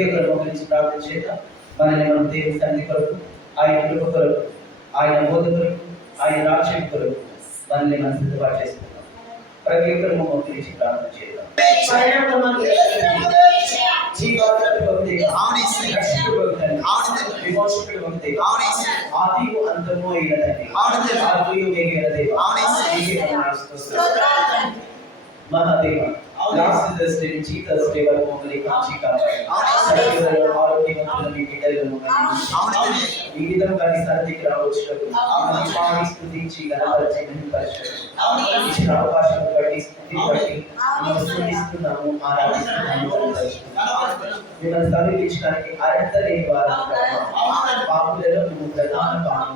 ప్రతి ఒక్కరు గురించి ప్రార్థన చేద్దాం. మనల్ని మనం దేవుని సన్నిధి కొరకు, ఆయన కృప కొరకు, ఆయన బోధ కొరకు, ఆయన రాజ్యం కొరకు మనల్ని మనం సిద్ధపాటు చేసుకుందాం. ప్రతి ఒక్కరు గురించి ప్రార్థన చేద్దాం. మహాదేవ లాస్ట్ థర్స్డే నుంచి థర్స్డే వరకు మమ్మల్ని కాచి కాపాడి ఆరోగ్యవంతుల మీ బిడ్డలను ఈ విధంగా సన్నిధికి రావచ్చుటకు మిమ్మల్ని స్తుతించి గణపరిచి మహిమపరచడం ఇచ్చిన అవకాశం బట్టి స్థితి బట్టి మిమ్మల్ని స్తుతిస్తున్నాము, ఆరాధిస్తున్నాము. మిమ్మల్ని సమీపించడానికి అర్హత లేని వారు పాపులలో నువ్వు ప్రధాన పాపం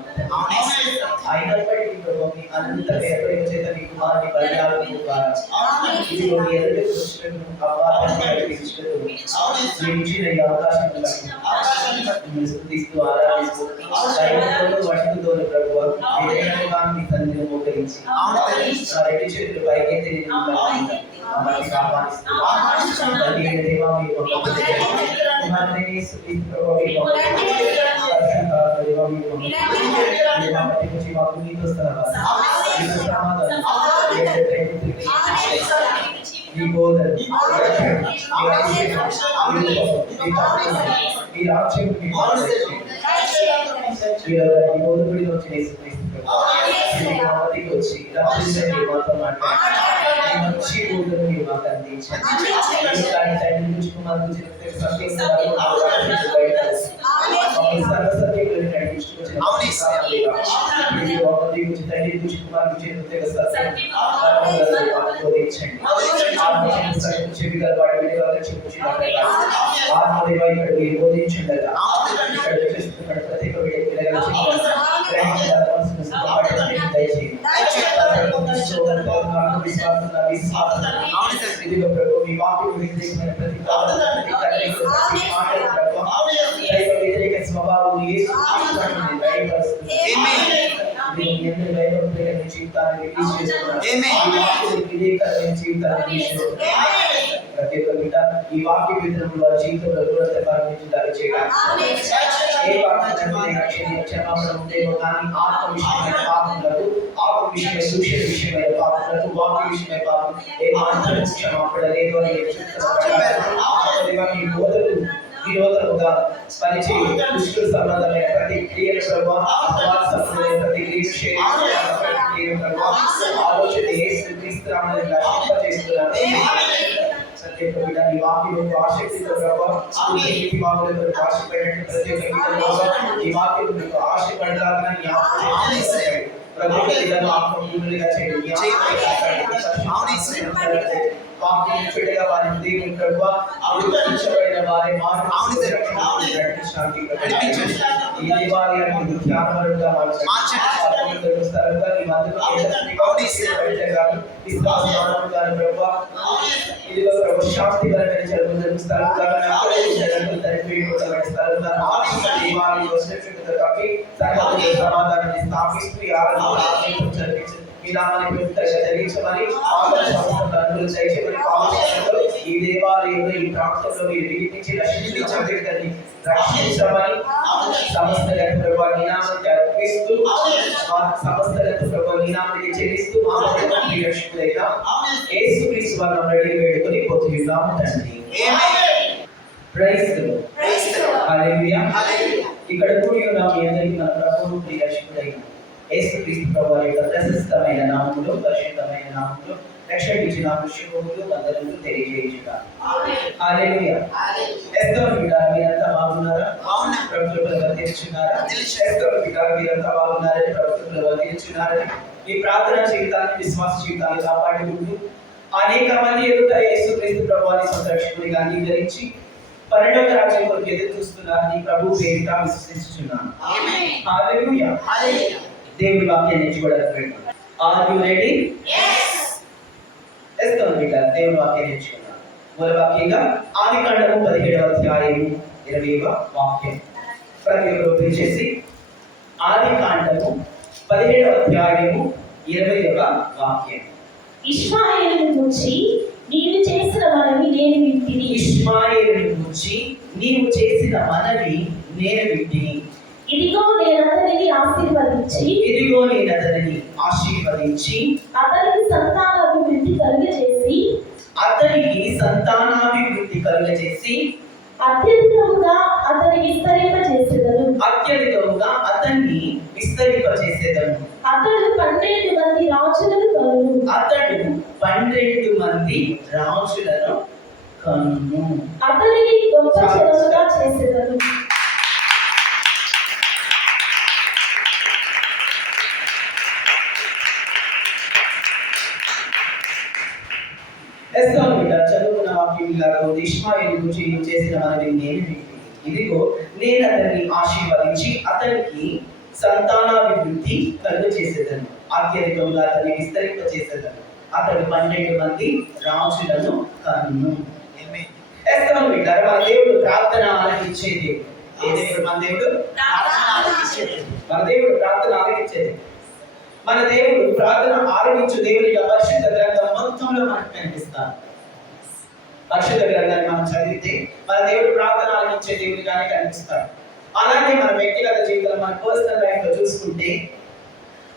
అయినప్పటికీ ప్రభు మీ అనంత పేరు చేత మీ కుమారుని బలియాగము ద్వారా ఇదిగో మీ ఎదుట కృష్ణుడు అవ్వాలని ప్రకటించుటకు మీరు ఇచ్చిన ఈ అవకాశం బట్టి మిమ్మల్ని స్తుతిస్తూ ఆరాధిస్తూ దైవంతో వస్తుతోను ప్రభువు ఏదైనా మీ సన్నిధిని మోకరించి రెండు చేతులు పైకెత్తి మమ్మల్ని కాపాడిస్తూ దేవా ప్రతి ఒక్క బిడ్డ ఈ వాక్య విధానంలో వారి జీవితంలో దూరత ప్రారంభించాలి చేయడానికి ఏ క్షమాపణ ఉందేమో కానీ ఆత్మ విషయమైన పాపములకు, ఆత్మ విషయమైన దూషణ విషయమైన పాపములకు, వాక్య విషయమైన పాపం ఏ మాత్రం క్షమాపణ లేదు అని మీ బోధకు విరోధముగా పనిచేయి దుష్టుల సంబంధమైన ప్రతి క్రియల సంబంధమైన ప్రతి క్రియ ఆలోచన యేసుక్రీస్తు నామములో రక్షింపజేస్తున్నాను. ఈ వాక్యము ఆసక్తితో ప్రభావం ఆశపడినట్టు ప్రతి ఒక్క ఈ వాక్యం మీకు ఆశపడలాగా వారిని దేవుని ప్రభావ ఆలోచించబడిన వారి ఈ దేవాలయాన్ని ధ్యానవరంగా శాంతికరమైన జరుగుతున్న స్థలంగా సమాధానాన్ని స్థాపిస్తూ ఈ దేవాలయంలో ఈ ప్రాంతంలో మీరు విడిపించి రక్షించమని సమస్త ప్రభావాన్ని అర్పిస్తూ సమస్త ప్రభావాన్ని చెల్లిస్తూ రక్షకుడైన యేసుక్రీస్తు వారిని అడిగి వేడుకొని పోతున్నాము తండ్రి. హల్లెలూయా. ఇక్కడ కూడి ఉన్న మీ అందరికీ మన ప్రభువు రక్షకుడైన యేసుక్రీస్తు ప్రభువారి యొక్క ప్రశస్తమైన నామములో, పరిశుద్ధమైన నామములో రక్షించిన శుభములు వందనములు తెలియజేయుచున్నాను. హల్లెలూయా. ఎస్తోను బిడ్డ మీరంతా బాగున్నారా? ప్రభుత్వంలో వర్తించున్నారా? ఎస్తోను బిడ్డ మీరంతా బాగున్నారని ప్రభుత్వంలో వర్తించున్నారని ఈ ప్రార్థన జీవితాన్ని, విశ్వాస జీవితాన్ని కాపాడుకుంటూ అనేక మంది ఎదుట యేసుక్రీస్తు ప్రభువారి సొంత రక్షకుడిగా అంగీకరించి పరలోక రాజ్యం కొరకు ఎదురు చూస్తున్నారని ప్రభు పేరిట విశ్వసించుచున్నాను. హల్లెలూయా. దేవుని వాక్యాన్ని నేర్చుకోవడానికి ఆర్ యు రెడీ? దేవుని వాక్యాన్ని నేర్చుకున్నాం. మొదటి వాక్యంగా ఆదికాండము 17వ అధ్యాయము 20వ వాక్యం. ప్రతి ఒక్కరు పిలిచేసి ఆదికాండము 17వ అధ్యాయము 20వ వాక్యం. ఇష్మాయేలును గూర్చి నీవు చేసిన వారిని నేను వింటిని. ఇష్మాయేలును గూర్చి నీవు చేసిన మనవి నేను వింటిని. ఇదిగో నేను అతనిని ఆశీర్వదించి అతనికి సంతానాభివృద్ధి కలుగజేసి అత్యధికముగా అతన్ని విస్తరింపచేసేదను. అతడు 12 మంది రాజులను కనును. అతనిని గొప్ప జనముగా చేసేదను. చదువుకున్న వాక్యం ఇష్మాయేలు గురించి చేసిన మనవి నేను వింటిని. ఇదిగో నేను అతన్ని ఆశీర్వదించి అతనికి సంతానాభివృద్ధి కలుగ చేసేదను. అత్యధికంగా అతన్ని విస్తరింప చేసేదను. అతడు 12 మంది రాజులను కన్ను. మన దేవుడు ప్రార్థన ఆలకించే దేవుడు. ఏ దేవుడు? మన దేవుడు ప్రార్థన ఆలకించేది. మన దేవుడు ప్రార్థన ఆలకించు దేవుడిగా పరిశుద్ధ గ్రంథం మొత్తంలో మనకు కనిపిస్తారు. పరిశుద్ధ గ్రంథాన్ని మనం చదివితే మన దేవుడు ప్రార్థన ఆలకించే దేవుడిగానే కనిపిస్తాడు. అలాగే మన వ్యక్తిగత జీవితంలో, మన పర్సనల్ లైఫ్ లో చూసుకుంటే,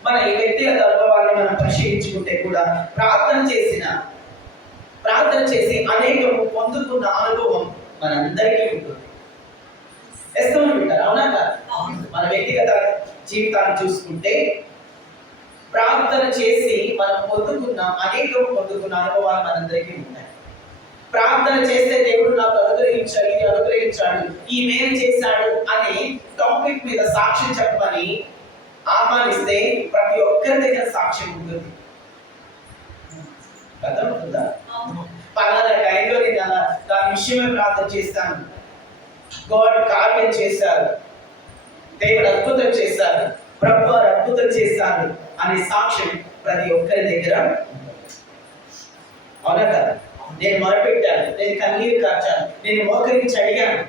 మన ఈ వ్యక్తిగత అనుభవాన్ని మనం పరిశీలించుకుంటే కూడా ప్రార్థన చేసి అనేకము పొందుకున్న అనుభవం మనందరికీ ఉంటుంది. అవునా కాదు? మన వ్యక్తిగత జీవితాన్ని చూసుకుంటే ప్రార్థన చేసి మనం పొందుకున్న అనుభవాలు మనందరికీ ఉంటాయి. ప్రార్థన చేస్తే దేవుడు నాకు అనుగ్రహించాడు, ఈ మేలు చేశాడు అనే టాపిక్ మీద సాక్ష్యం చెప్పమని ఆహ్వానిస్తే ప్రతి ఒక్కరి దగ్గర సాక్ష్యం ఉంటుంది. అర్థమవుతుందా? పలానా టైంలో నేను దాని విషయమే ప్రార్థన చేస్తాను, గాడ్ కార్యం చేశారు, దేవుడు అద్భుతం చేశారు, ప్రభు అద్భుతం చేశారు అనే సాక్ష్యం ప్రతి ఒక్కరి దగ్గర. అవునా కదా? నేను మొరపెట్టాను, నేను కన్నీరు కార్చాను, నేను మోకరించి అడిగాను,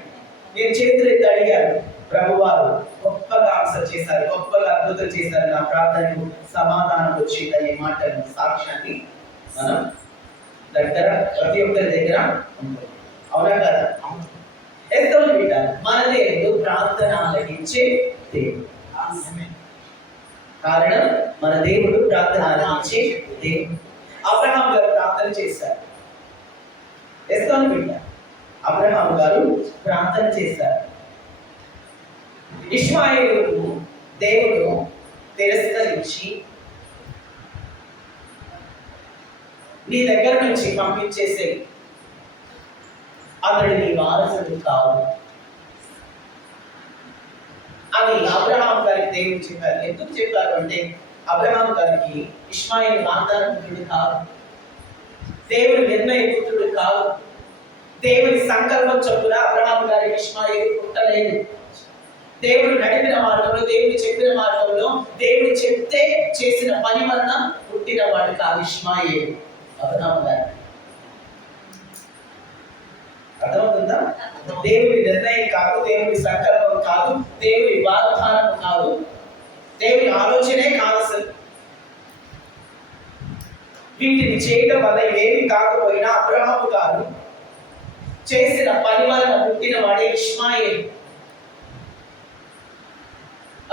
నేను చేతులెత్తి అడిగాను, ప్రభువారు గొప్పగా ఆన్సర్ చేశారు, గొప్పగా అద్భుతం చేశారు, నా ప్రార్థనకు సమాధానం వచ్చిందనే మాటను, సాక్ష్యాన్ని మనం దగ్గర ప్రతి ఒక్కరి దగ్గర ఉంటుంది. అవునా కదా? ఎంతమంది వింటారు? మన దేవుడు ప్రార్థన ఆలకించే దేవుడు. కారణం, మన దేవుడు ప్రార్థన ఆలకించే దేవుడు. అబ్రహాం గారు ప్రార్థన చేశారు. ఎంతమంది వింటారు? అబ్రహాం గారు ప్రార్థన చేశారు. ఇష్మాయేలును దేవుడు తిరస్కరించి నీ దగ్గర నుంచి పంపించేసే, అతడు నీ వారసుడు కావు అని అబ్రహాం గారికి దేవుడు చెప్పారు. ఎందుకు చెప్పారు అంటే, అబ్రహాం గారికి ఇష్మాయేలు వాగ్దాన పుత్రుడు కాదు, దేవుడి నిర్ణయ పుత్రుడు కాదు. దేవుడి సంకల్పం చొప్పున అబ్రహాం గారికి ఇష్మాయేలు పుట్టలేదు. దేవుడు నడిపిన మార్గంలో, దేవుడు చెప్పిన మార్గంలో, దేవుడు చెప్తే చేసిన పని వలన పుట్టిన వాడు కాదు ఇష్మాయేలు. అబ్రహాం గారు అర్థమవుతుందా? దేవుడి నిర్ణయం కాదు, దేవుడి సంకల్పం కాదు, దేవుడి వాగ్దానం కాదు, దేవుడి ఆలోచనే కాదు అసలు. వీటిని చేయడం వల్ల ఏమి కాకపోయినా అబ్రహాము గారు చేసిన పని వలన పుట్టిన వాడే ఇష్మాయేలు.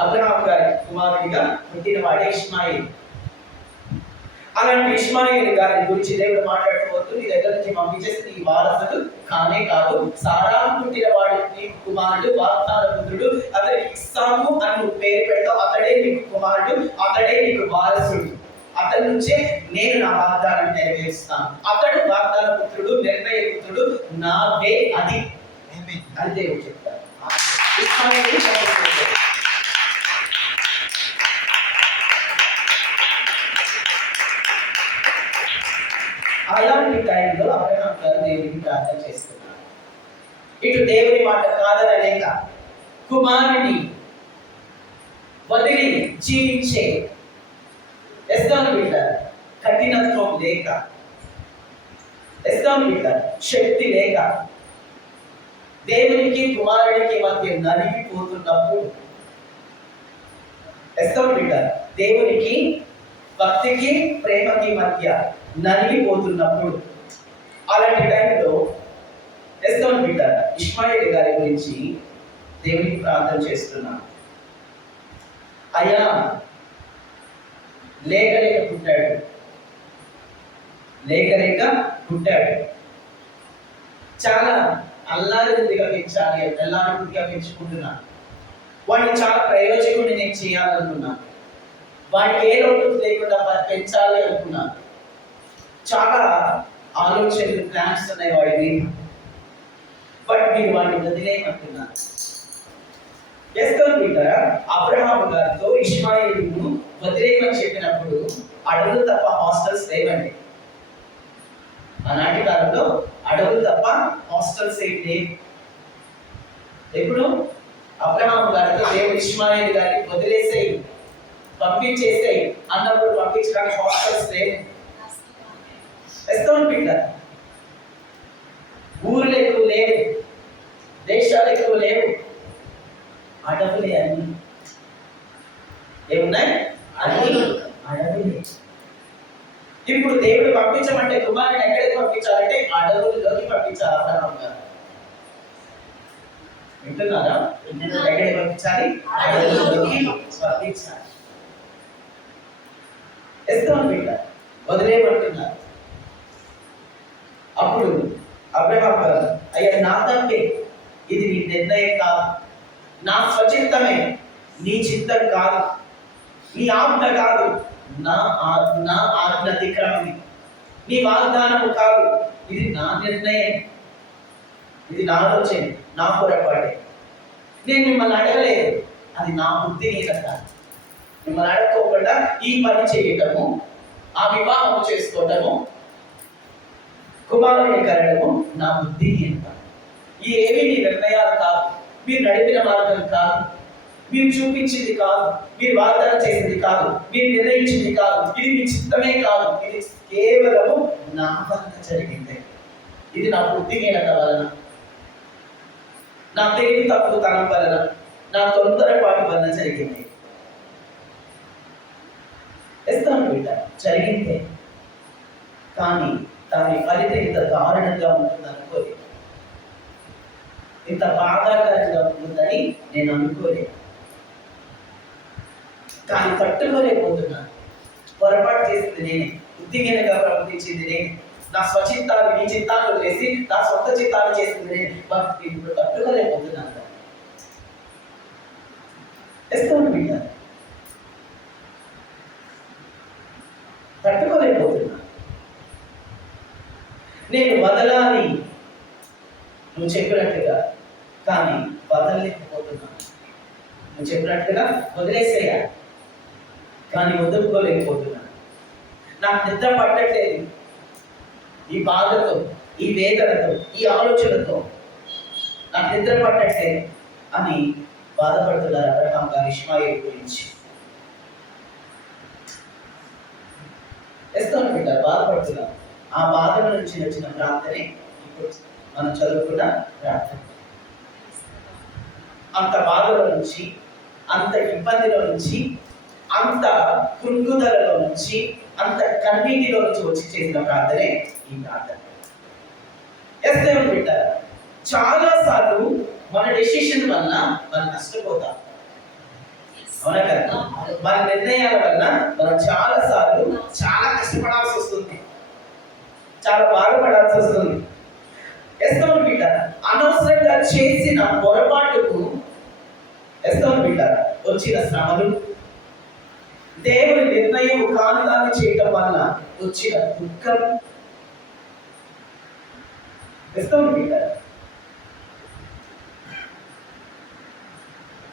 అబ్రహాం గారి కుమారుడిగా పుట్టిన వాడే ఇష్మాయేలు. అలాంటి ఇష్మాయేలు గారి గురించి దేవుడు మాట్లాడుకోవద్దు, నీ దగ్గర నుంచి పంపించేసి నీ వారసుడు కానే కాదు, సారా పుట్టిన వాడు నీకు కుమారుడు, వాగ్దాన పుత్రుడు, అతనికి ఇస్సాకు అని నువ్వు పేరు పెడతావు, అతడే నీకు కుమారుడు, అతడే నీకు వారసుడు, అతడి నుంచే నేను నా వాగ్దానం నెరవేరుస్తాను, అతడు వాగ్దాన పుత్రుడు, నిర్ణయ పుత్రుడు, నావే అది అని దేవుడు చెప్తారు. అలాంటి టైంలో అబ్రహాం గారు దేవుడికి ప్రార్థన చేస్తున్నారు. ఇటు దేవుని మాట కాదనలేక, కుమారుని వదిలి జీవించే కఠినత్వం లేక, శక్తి లేక, దేవునికి కుమారుడికి మధ్య నలిగిపోతున్నప్పుడు, దేవునికి భక్తికి ప్రేమకి మధ్య నలిగిపోతున్నప్పుడు, అలాంటి టైంలో ఎస్తోన్ బిడ్డ ఇష్మాయేలు గారి గురించి దేవునికి ప్రార్థన చేస్తున్నాను. అయ్యా లేక పుట్టాడు. చాలా అల్లారుగా పెంచాలి, అల్లారుగా పెంచుకుంటున్నాను. వాడిని చాలా ప్రయోజకుడిని నేను చేయాలనుకున్నాను. వాడికి ఏ లోటు లేకుండా పెంచాలి అనుకున్నాను. చాలా ఆలోచనలు, ప్లాన్స్ ఉన్నాయి వాడిని. బట్ మీరు వాడిని వదిలేయమంటున్నారు. ఎస్తోన్ బిడ్డ అబ్రహాము గారితో ఇష్మాయేలును వదిలేయమని చెప్పినప్పుడు అడవులు తప్ప హాస్టల్స్ లేవండి. ఆనాటి కాలంలో అడవులు తప్ప హాస్టల్స్ ఏంటి? ఎప్పుడు అబ్రహాము గారితో దేవుడు ఇష్మాయేలు గారిని వదిలేసేయి, పంపించేసేయి అన్నప్పుడు పంపించడానికి హాస్టల్స్ లేవు. ఎస్తోన్ బిడ్డ ఊర్లు ఎక్కువ లేవు, దేశాలు ఎక్కువ లేవు, అడవులే అన్ని. ఏమున్నాయి? అన్ని అడవులే. ఇప్పుడు దేవుడు పంపించమంటే కుమారుని ఎక్కడికి పంపించాలంటే అడవుల్లోకి పంపించాలి. అబ్రహాము గారు వింటున్నారా? ఎక్కడికి పంపించాలి? అడవుల్లోకి పంపించాలి. ఎస్తోన్ బిడ్డ వదిలేయమంటున్నారు. అప్పుడు అబ్రహాము గారు, అయ్యా నా తప్పే, ఇది నీ నిర్ణయం కాదు, నా స్వచిత్తమే, నీ చిత్తం కాదు, నీ ఆజ్ఞ కాదు, నా ఆజ్ఞ అతిక్రమమే, నీ వాగ్దానము కాదు, ఇది నా నిర్ణయం, ఇది నా ఆలోచన, నా పొరపాటే. నేను మిమ్మల్ని అడగలేదు, అది నా బుద్ధిహీనత. మిమ్మల్ని అడగకోకుండా ఈ పని చేయటము, ఆ వివాహం చేసుకోవటము, కుమారుని కరడము నా బుద్ధిహీనత. ఈ ఏవి నీ నిర్ణయాలు కాదు, మీరు నడిపిన మార్గం కాదు, మీరు చూపించింది కాదు, మీరు వాగ్దానం చేసింది కాదు, మీరు నిర్ణయించింది కాదు, ఇది మీ చిత్తమే కాదు, ఇది కేవలము నా వలన జరిగింది. ఇది నా బుద్ధిహీనత వలన, నా తెలివి తప్పుతనం వలన, నా తొందరపాటు వలన జరిగింది. ఎస్తోన్ బిడ్డ జరిగిందే, కానీ దాని ఫలితం ఇంత దారుణంగా ఉంటుంది అనుకోలేదు, ఇంత బాధాకరంగా ఉంటుందని నేను అనుకోలేదు. కానీ తట్టుకోలేకపోతున్నాను. పొరపాటు చేసింది నేనే, బుద్ధిహీనంగా ప్రవర్తించింది నేనే, నా స్వచిత్తాలు నీ చిత్తాలు వదిలేసి నా సొంత చిత్తాలు చేసింది నేనే. ఇప్పుడు తట్టుకోలేకపోతున్నాను. ఎస్తోన్ బిడ్డ తట్టుకోలేకపోతున్నా. నేను వదలాలి నువ్వు చెప్పినట్టుగా, కానీ వదలలేకపోతున్నాను. నువ్వు చెప్పినట్టుగా వదిలేసేయాలి, కానీ వదులుకోలేకపోతున్నాను. నాకు నిద్ర పట్టట్లేదు. ఈ బాధతో, ఈ వేదనతో, ఈ ఆలోచనతో నాకు నిద్ర పట్టట్లేదు అని బాధపడుతున్నారు అబ్రహాము గారు ఇష్మాయేలు గురించి. ఎస్తోన్ బిడ్డ బాధపడుతున్నారు. ఆ బాధల నుంచి వచ్చిన ప్రార్థనే ఇప్పుడు మనం చదువుకున్న ప్రార్థన. అంత బాధల నుంచి, అంత ఇబ్బందిలో నుంచి, అంత కృంగుదలలో నుంచి, అంత కన్నీటిలో నుంచి వచ్చి చేసిన ప్రార్థనే ఈ ప్రార్థన. ఎస్తోన్ బిడ్డ చాలా సార్లు మన డెసిషన్ వల్ల మనం నష్టపోతాం. అవునా కదా? మన నిర్ణయాల వల్ల మనం చాలా సార్లు చాలా కష్టపడాల్సి వస్తుంది, చాలా బాధపడాల్సి వస్తుంది. ఎస్తోన్ బిడ్డ అనవసరంగా చేసిన పొరపాటుకు, ఎస్తోన్ బిడ్డ వచ్చిన శ్రమలు, దేవుని నిర్ణయం కానుదాన్ని చేయటం వల్ల వచ్చిన దుఃఖం, ఎస్తోన్ బిడ్డ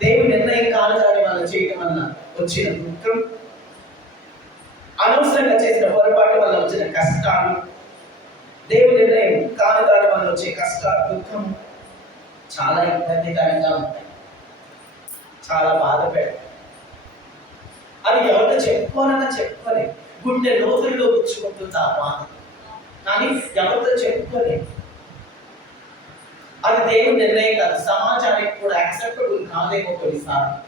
దేవుని నిర్ణయం కానుదాన్ని వల్ల చేయటం వల్ల వచ్చిన దుఃఖం, అనవసరంగా చేసిన పొరపాటు వల్ల వచ్చిన కష్టాలు, దేవుని నిర్ణయం కానుదాని వల్ల వచ్చే కష్టాలు, దుఃఖం చాలా ఇబ్బందికరంగా ఉంటాయి, చాలా బాధ పెడతాయి. అది ఎవరితో చెప్పుకోవాలన్నా చెప్పుకోలేదు, గుండె లోతుల్లో గుచ్చుకుంటుంది ఆ బాధ, కానీ ఎవరితో చెప్పుకోలేదు. అది దేవుని నిర్ణయం కాదు, సమాజానికి కూడా యాక్సెప్టబుల్ కాదేమో కొన్నిసార్లు,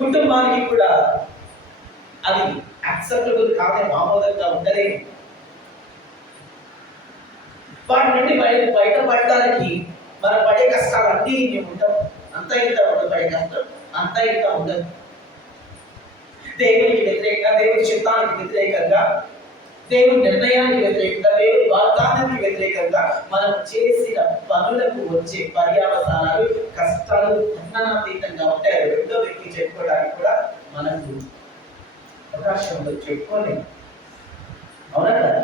కుటుంబానికి కూడా అది యాక్సెప్టబుల్ కాదే, ఆమోదంగా ఉండలేదు. వాటి నుండి బయటపడడానికి మనం పడే కష్టాలు అన్నీ ఉంటాం. అంత ఇంత ఉండదు, పడే కష్టం అంత ఇంత ఉండదు. దేవునికి వ్యతిరేకంగా, దేవుని చిత్తానికి వ్యతిరేకంగా, దేవుని నిర్ణయానికి వ్యతిరేకంగా, దేవుని వాగ్దానానికి వ్యతిరేకంగా మనం చేసిన పనులకు వచ్చే పర్యావసానాలు, కష్టాలు వర్ణనాతీతంగా ఉంటాయి. అది రెండో వ్యక్తి చెప్పుకోవడానికి కూడా మనకు అవకాశం ఉండదు, చెప్పుకోలేము. అవునా కదా?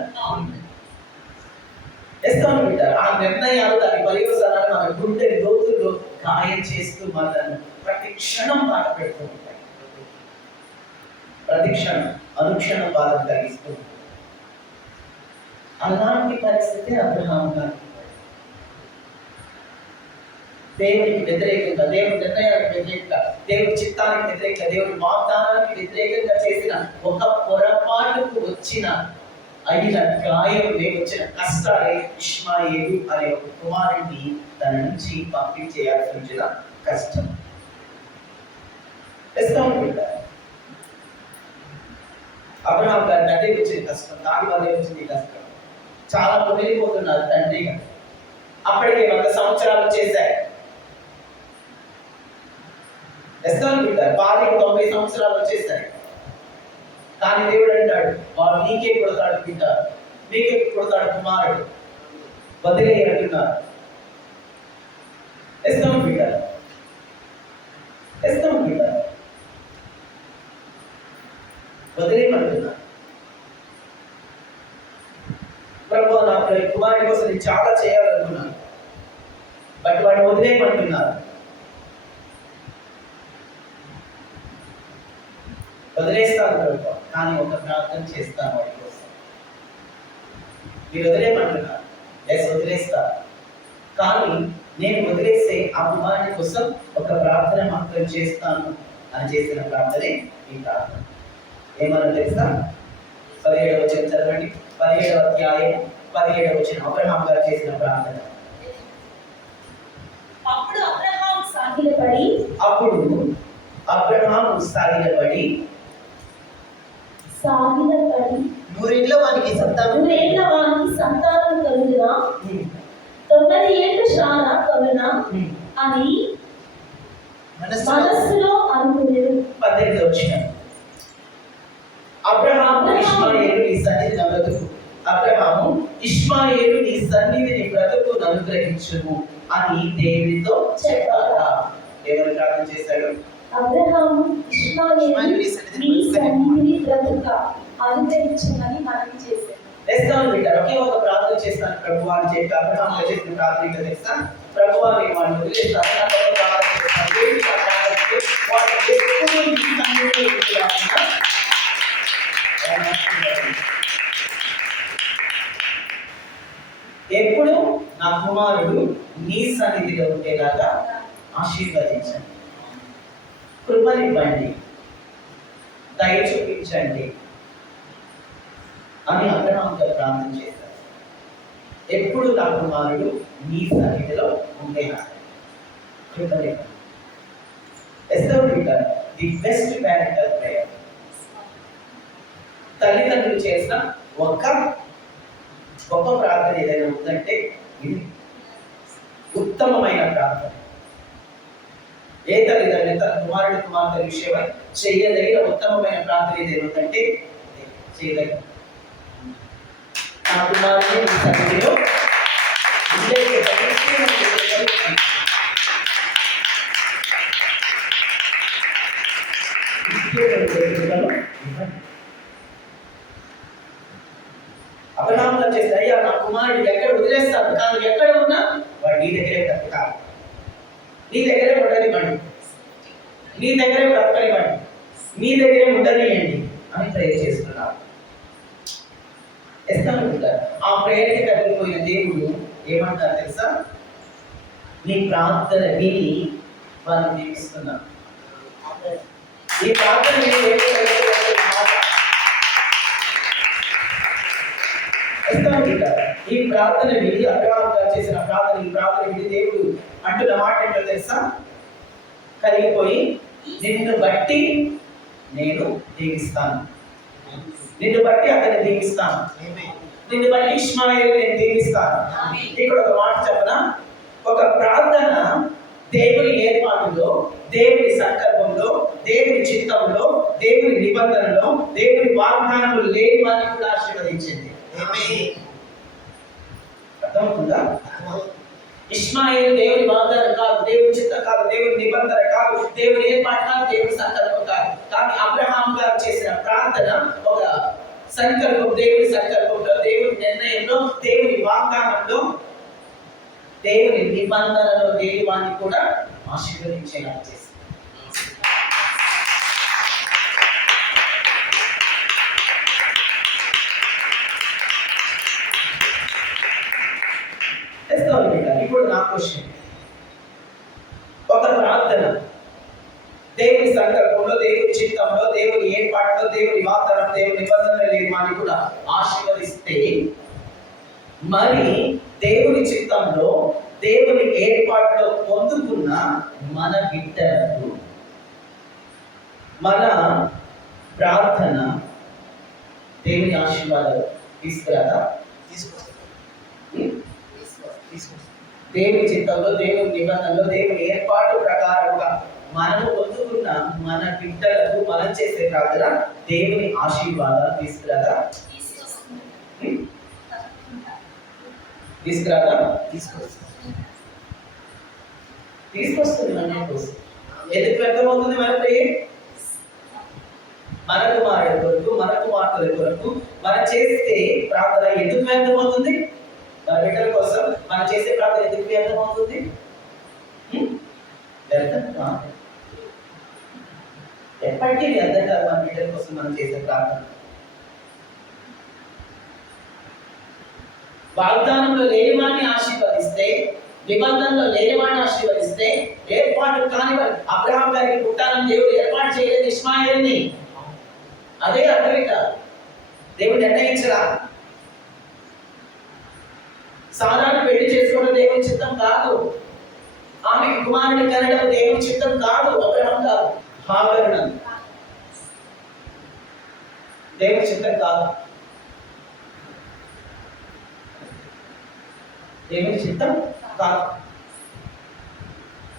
చేస్తాను బిడ్డ. ఆ నిర్ణయాలు, దాని పర్యవసానాలు మన గుండె లోతుల్లో గాయం చేస్తూ మనల్ని ప్రతి క్షణం బాధ పెడుతూ ఉంటాయి. ప్రతి క్షణం, అనుక్షణం బాధ కలిగిస్తూ ఉంటాయి. అలాంటి పరిస్థితి అబ్రహాము గారికి. దేవునికి వ్యతిరేకంగా, దేవుని నిర్ణయానికి వ్యతిరేకంగా, దేవుని చిత్తానికి వ్యతిరేకంగా, దేవుని వాగ్దానానికి వ్యతిరేకంగా చేసిన ఒక పొరపాటుకు వచ్చిన అయిన గాయం, వచ్చిన కష్టాలే ఇష్మాయేలు అనే ఒక కుమారుడిని తన నుంచి పంపించేయాల్సి వచ్చిన కష్టం. అబ్రహాం గారికి అదే వచ్చిన కష్టం, దాని వల్లే వచ్చింది కష్టం. చాలా పొందిపోతున్నారు తండ్రి. అప్పటికే 100 సంవత్సరాలు చేశారు. భార్య 90 సంవత్సరాలు వచ్చేసాయి. కానీ దేవుడు అంటాడు, వాడు నీకే కొడతాడు బిడ్డ, నీకే కొడతాడు కుమారుడు, వదిలే అంటున్నారు. బిడ్డ వదిలేయమంటున్నారు. ప్రభు, నా కుమారుడి కోసం నేను చాలా చేయాలనుకున్నాను, బట్ వాడు వదిలేయమంటున్నారు. వదిలేస్తాను ప్రభు, కానీ ఒక ప్రార్థన చేస్తాను వాడి కోసం. మీరు వదిలేయమంటున్నారు, ఎస్ వదిలేస్తా, కానీ నేను వదిలేసే ఆ కుమారుని కోసం ఒక ప్రార్థన మాత్రం చేస్తాను అని చేసిన ప్రార్థనే ఈ ప్రార్థన. ఏమన్నా తెలుసా? 17వ వచనం చదవండి. 17వ అధ్యాయం 17వ వచనం అబ్రహాం గారు చేసిన ప్రార్థన. అప్పుడు అబ్రహాము సాగిలపడి నూరేళ్ల వానికి సంతానం కలుగునా, 90 ఏళ్ళు చాలా కలుగునా అని మనస్సులో అనుకునేది. 18వ వచనం అబ్రహాము ఇష్మాయేలు నీ సన్నిధిని బ్రతుకు అనుగ్రహించుము అని దేవునితో చెప్పారా? ఎవరు ప్రార్థన చేశాడు? అబ్రహాము ఇష్మాయేలు నీ సన్నిధిని బ్రతుక అనుగ్రహించుమని మనం చేశాడు. ఒకే ఒక ప్రార్థన చేస్తాను ప్రభు అని చెప్పి అబ్రహాము చేసిన ప్రార్థన తెలుసా? ప్రభువా, నేను వాడిని వదిలేస్తాను, ఎప్పుడు నా కుమారుడు నీ సన్నిధిలో ఉండేలాగా ఆశీర్వదించండి, కృపనివ్వండి, దయ చూపించండి అని అబ్రహాముతో ప్రార్థన చేశారు. ఎప్పుడు నా కుమారుడు నీ సన్నిధిలో ఉండేలాగా కృపనివ్వండి. The best parental prayer. తల్లిదండ్రులు చేసిన ఒక గొప్ప ప్రార్థన ఏదైనా ఉందంటే ఇది ఉత్తమమైన ప్రార్థన. ఏ తల్లిదండ్రులు తన కుమార్తె విషయమై చేయదగిన ఉత్తమమైన ప్రార్థన ఏదైనా ఉందంటే చేయదగిన నా కుమారుని ఈ సన్నిధిలో అబ్రహాము చేస్తే, అయ్యా నా కుమారుడు ఎక్కడ వదిలేస్తాను, కానీ ఎక్కడ ఉన్నా వాడు నీ దగ్గరే బ్రతకాలి, నీ దగ్గరే ఉండనివ్వండి, నీ దగ్గరే బ్రతకనివ్వండి, నీ దగ్గరే ఉండనియండి అని ప్రేయర్ చేస్తున్నారు. ఆ ప్రేయర్కి తగ్గిపోయిన దేవుడు ఏమంటారు తెలుసా? నీ ప్రార్థన విని వారిని దీవిస్తున్నారు. ఈ ప్రార్థన ఈ ప్రార్థన విని అబ్రహాము గారు చేసిన ప్రార్థన, ఈ ప్రార్థన విని దేవుడు అంటున్న మాట ఏంటో తెలుసా? కలిగిపోయి నిన్ను బట్టి నేను దీవిస్తాను, నిన్ను బట్టి అతన్ని దీవిస్తాను. నిన్ను బట్టి ఇష్మాయేలు నేను దీవిస్తాను. ఇక్కడ ఒక మాట చెప్పనా, ఒక ప్రార్థన దేవుని ఏర్పాటులో, దేవుని సంకల్పంలో, దేవుని చిత్తంలో, దేవుని నిబంధనలో, దేవుని వాగ్దానములు లేని వారిని కూడా ఆశీర్వదించింది. అర్థమవుతుందా? ఇష్మాయేలు దేవుని వాగ్దానం కాదు, దేవుని చిత్తం కాదు, దేవుని నిబంధన కాదు, దేవుని ఏర్పాటు కాదు, దేవుని సంకల్పం కాదు. కానీ అబ్రహాం గారు చేసిన ప్రార్థన ఒక సంకల్పం, దేవుని సంకల్పంలో, దేవుని నిర్ణయంలో, దేవుని వాగ్దానంలో, దేవుని నిబంధనలో లేని వారిని కూడా ఆశీర్వదించేలా చేసింది. ఇప్పుడు నా క్వశ్చన్, ఒక ప్రార్థన దేవుని సంకల్పంలో, దేవుని చిత్తంలో, దేవుని ఏర్పాటులో, దేవుని వాగ్దానం, దేవుని నిబంధనలు లేని వారిని కూడా ఆశీర్వదిస్తే, మరి దేవుని చిత్తంలో, దేవుని ఏర్పాటులో పొందుకున్న మన బిడ్డలకు మన ప్రార్థన దేవుని ఆశీర్వాదాలు తీసుకురాదా? దేవుని చిత్తంలో, దేవుని నిబంధనలో, దేవుని ఏర్పాటు ప్రకారంగా మనము పొందుకున్న మన బిడ్డలకు మనం చేసే ప్రార్థన దేవుని ఆశీర్వాదాలు తీసుకురాదా? తీసుకురాదా? తీసుకొస్తుంది. ఎందుకు వ్యర్థమవుతుంది? మన కుమారుడి కొరకు, మన కుమార్తెల కొరకు మనం చేస్తే ప్రార్థన ఎందుకు వ్యర్థమవుతుంది? మన బిడ్డల కోసం మనం చేసే ప్రార్థన ఎందుకు వ్యర్థమవుతుంది? వ్యర్థం కాదు, ఎప్పటికీ వ్యర్థం కాదు. మన బిడ్డల కోసం మనం చేసే ప్రార్థన వాగ్దానంలో లేనివాడిని ఆశీర్వదిస్తే, నిబంధనలో లేనివాడిని ఆశీర్వదిస్తే, ఏర్పాటు కానివాడు అబ్రహాం గారికి పుట్టాలని దేవుడు ఏర్పాటు చేయలేదు ఇష్మాయేలుని. అదే అగ్రిక దేవుడు నిర్ణయించరా. సారాను పెళ్లి చేసుకోవడం దేవుని చిత్తం కాదు, ఆమెకి కుమారుని కనడం దేవుని చిత్తం కాదు. అబ్రహాం కాదు, హాగరును దేవుని చిత్తం కాదు, దేవుని చిత్తం కాదు.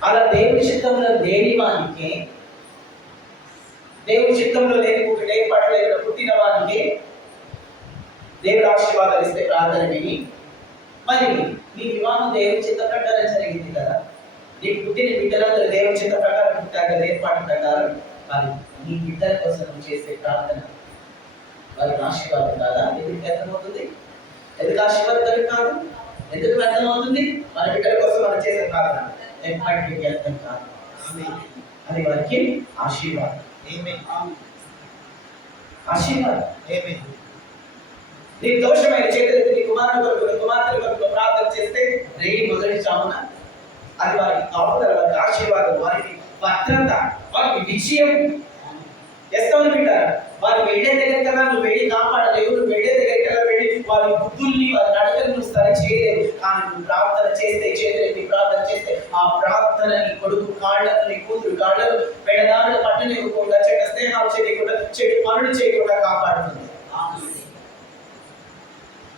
అలా దేవుని చిత్తంలో లేని వానికి, దేవుని చిత్తంలో లేని ఏర్పాటు లేకుండా పుట్టిన వారికి దేవుడు ఆశీర్వాదాలు ఇస్తే ప్రార్థన విని, మరి నీ వివాహం దేవుని చిత్త ప్రకారం జరిగింది కదా, నీకు పుట్టిన బిడ్డలందరూ దేవుని చిత్త ప్రకారం పుట్టారు కదా, ఏర్పాటు ప్రకారం. మరి నీ బిడ్డల కోసం చేసే ప్రార్థన వారికి ఆశీర్వాదం కాదా? ఎందుకు వ్యర్థమవుతుంది? ఎందుకు ఆశీర్వాదం కాదు? ఎందుకు వ్యర్థమవుతుంది? మన బిడ్డల కోసం మనం చేసే ప్రార్థన ఎప్పటికీ వ్యర్థం కాదు. అది వారికి ఆశీర్వాదం. ఆశీర్వాదం. నీ దోషమైన చేతులెత్తి నీ కుమారుడు కొరకు, నీ కుమార్తెల కొరకు ప్రార్థన చేస్తే రేయి మొదటి చామున అది వారికి కాపుదల, వారికి ఆశీర్వాదం, వారికి భద్రత, వారికి విజయం. ఎస్తామని పెట్టారు. వారు వెళ్ళే దగ్గర కన్నా నువ్వు వెళ్ళి కాపాడలేవు, నువ్వు వెళ్ళే దగ్గర కన్నా వెళ్ళి వారి బుద్ధుల్ని, వారి నడకలు నువ్వు సరి చేయలేవు. కానీ నువ్వు ప్రార్థన చేస్తే, చేతులెత్తి ప్రార్థన చేస్తే, ఆ ప్రార్థన నీ కొడుకు కాళ్ళను, నీ కూతురు కాళ్ళను పెడదారులు పట్టనివ్వకుండా, చెడ్డ స్నేహాలు చేయకుండా, చెడు పనులు చేయకుండా కాపాడుతుంది.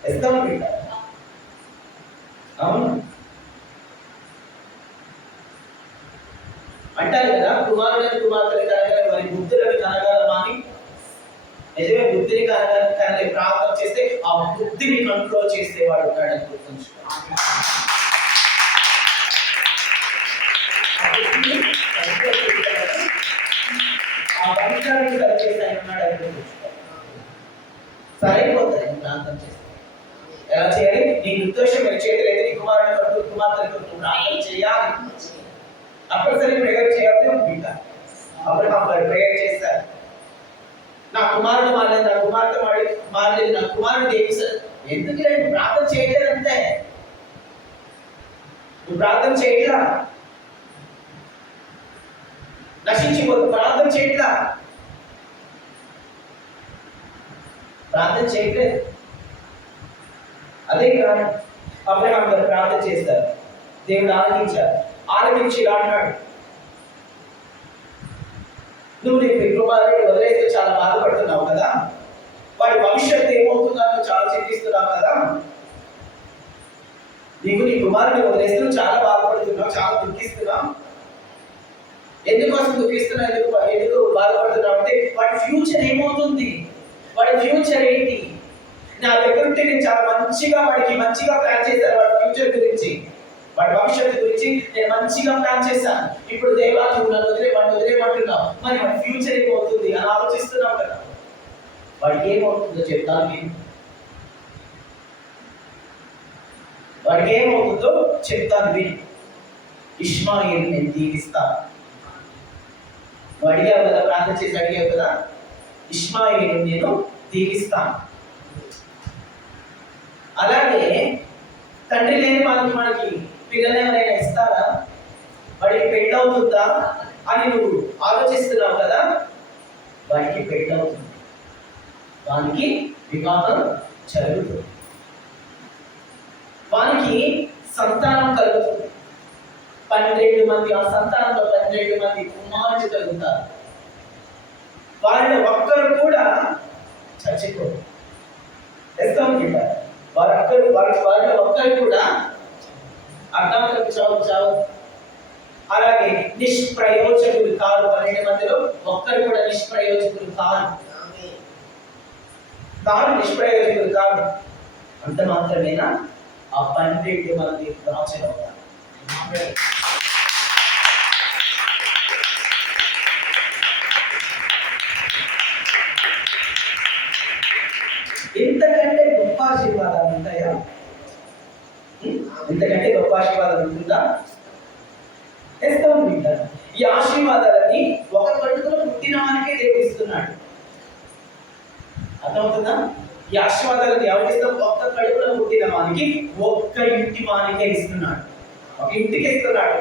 ఎస్తామని పెట్టారు. అవును అంటారు కదా, కుమారులను కుమార్తెలు కనగల వారి బుద్ధులను కనగలమా అని. నిజమే, బుద్ధిని కనగలి ప్రార్థన చేస్తే ఆ బుద్ధిని కంట్రోల్ చేసేవాడు ఉన్నాడని గుర్తుంచుకోవాలి. ఆ వంశాన్ని సరిచేసి ఆయన ఉన్నాడని గుర్తుంచుకోవాలి. సరైపోతుంది ప్రార్థన చేస్తే. ఎలా చేయాలి? నీ నిర్దోషమైన చేతులైతే నీ కుమారుడు కొరకు, కుమార్తెల కొరకు ప్రార్థన చేయాలి. తప్పనిసరి ప్రేయర్ చేయాలి. ఉంటా అబ్రహాం గారు ప్రేయర్ చేస్తారు. నా కుమారుడు మారలేదు, నా కుమార్తె మారలేదు, నా కుమారుడు ఏమి సార్ ఎందుకు లేదు? ప్రార్థన చేయట్లేదు అంతే. నువ్వు ప్రార్థన చేయట్లా, నశించిపోదు. ప్రార్థన చేయట్లా, ప్రార్థన చేయట్లేదు. అదే కారణం అబ్రహాం గారు ప్రార్థన చేస్తారు. దేవుడు ఆలకించారు. ఆలకించి అంటాడు, నువ్వు నీ కుమారుడిని వదిలేస్తే చాలా బాధపడుతున్నావు కదా, వాడి భవిష్యత్తు ఏమవుతుందో అని చాలా చింతిస్తున్నావు కదా. నీకు నీ కుమారుని వదిలేస్తూ చాలా బాధపడుతున్నావు, చాలా దుఃఖిస్తున్నావు. ఎందుకోసం దుఃఖిస్తున్నావు, ఎందుకు బాధపడుతున్నావు అంటే వాడి ఫ్యూచర్ ఏమవుతుంది, వాడి ఫ్యూచర్ ఏంటి. నా దగ్గర ఉంటే నేను చాలా వాడికి మంచిగా ప్లాన్ చేశాను. వాడి ఫ్యూచర్ గురించి, వాడి భవిష్యత్తు గురించి నేను మంచిగా ప్లాన్ చేశాను. ఇప్పుడు దేవా నువ్వు నన్ను వదిలేమంటున్నావు, మరి వాడి ఫ్యూచర్ ఏమవుతుంది అని ఆలోచిస్తున్నావు కదా. వాడికి ఏమవుతుందో చెప్తాను నేను, వాడికి ఏమవుతుందో చెప్తాను విని. ఇష్మాయేలు నేను దీవిస్తాను. నువ్వు అడిగావు కదా, ప్రార్థన చేసి అడిగావు కదా, ఇష్మాయేలు నేను దీవిస్తాను. అలాగే తండ్రి లేని మనకి పిల్లలు ఎవరైనా ఇస్తారా, వాడికి పెళ్ళవుతుందా అని నువ్వు ఆలోచిస్తున్నావు కదా. వాడికి పెళ్ళవుతుంది, వానికి వివాహం జరుగుతుంది, వానికి సంతానం కలుగుతుంది. 12 మంది, ఆ సంతానంలో 12 మంది కుమారులు కలుగుతారు. వాళ్ళ ఒక్కరు కూడా చచ్చిపోరు. వాళ్ళ ఒక్కరు కూడా అర్థాలకు చావు. అలాగే నిష్ప్రయోజకులు కాదు. 12 మందిలో ఒక్కరు కూడా నిష్ప్రయోజకులు కాదు. నిష్ప్రయోజకులు కాదు. అంత మాత్రమేనా, ఆ 12 మంది రాజులు అవుతారు. ఇంతకంటే గొప్ప ఆశీర్వాదాలు ఉంటాయా? ఇంతకంటే గొప్ప ఆశీర్వాదం ఉంటుందా? వింటారు. ఈ ఆశీర్వాదాలని ఒక కడుపులో పుట్టిన వానికే దేవుడు ఇస్తున్నాడు. అర్థమవుతుందా? ఈ ఆశీర్వాదాలను ఎవరిస్తాం? ఒక్క కడుపులో పుట్టిన వానికి, ఒక్క ఇంటి వానికే ఇస్తున్నాడు. ఒక ఇంటికి ఇస్తున్నాడు.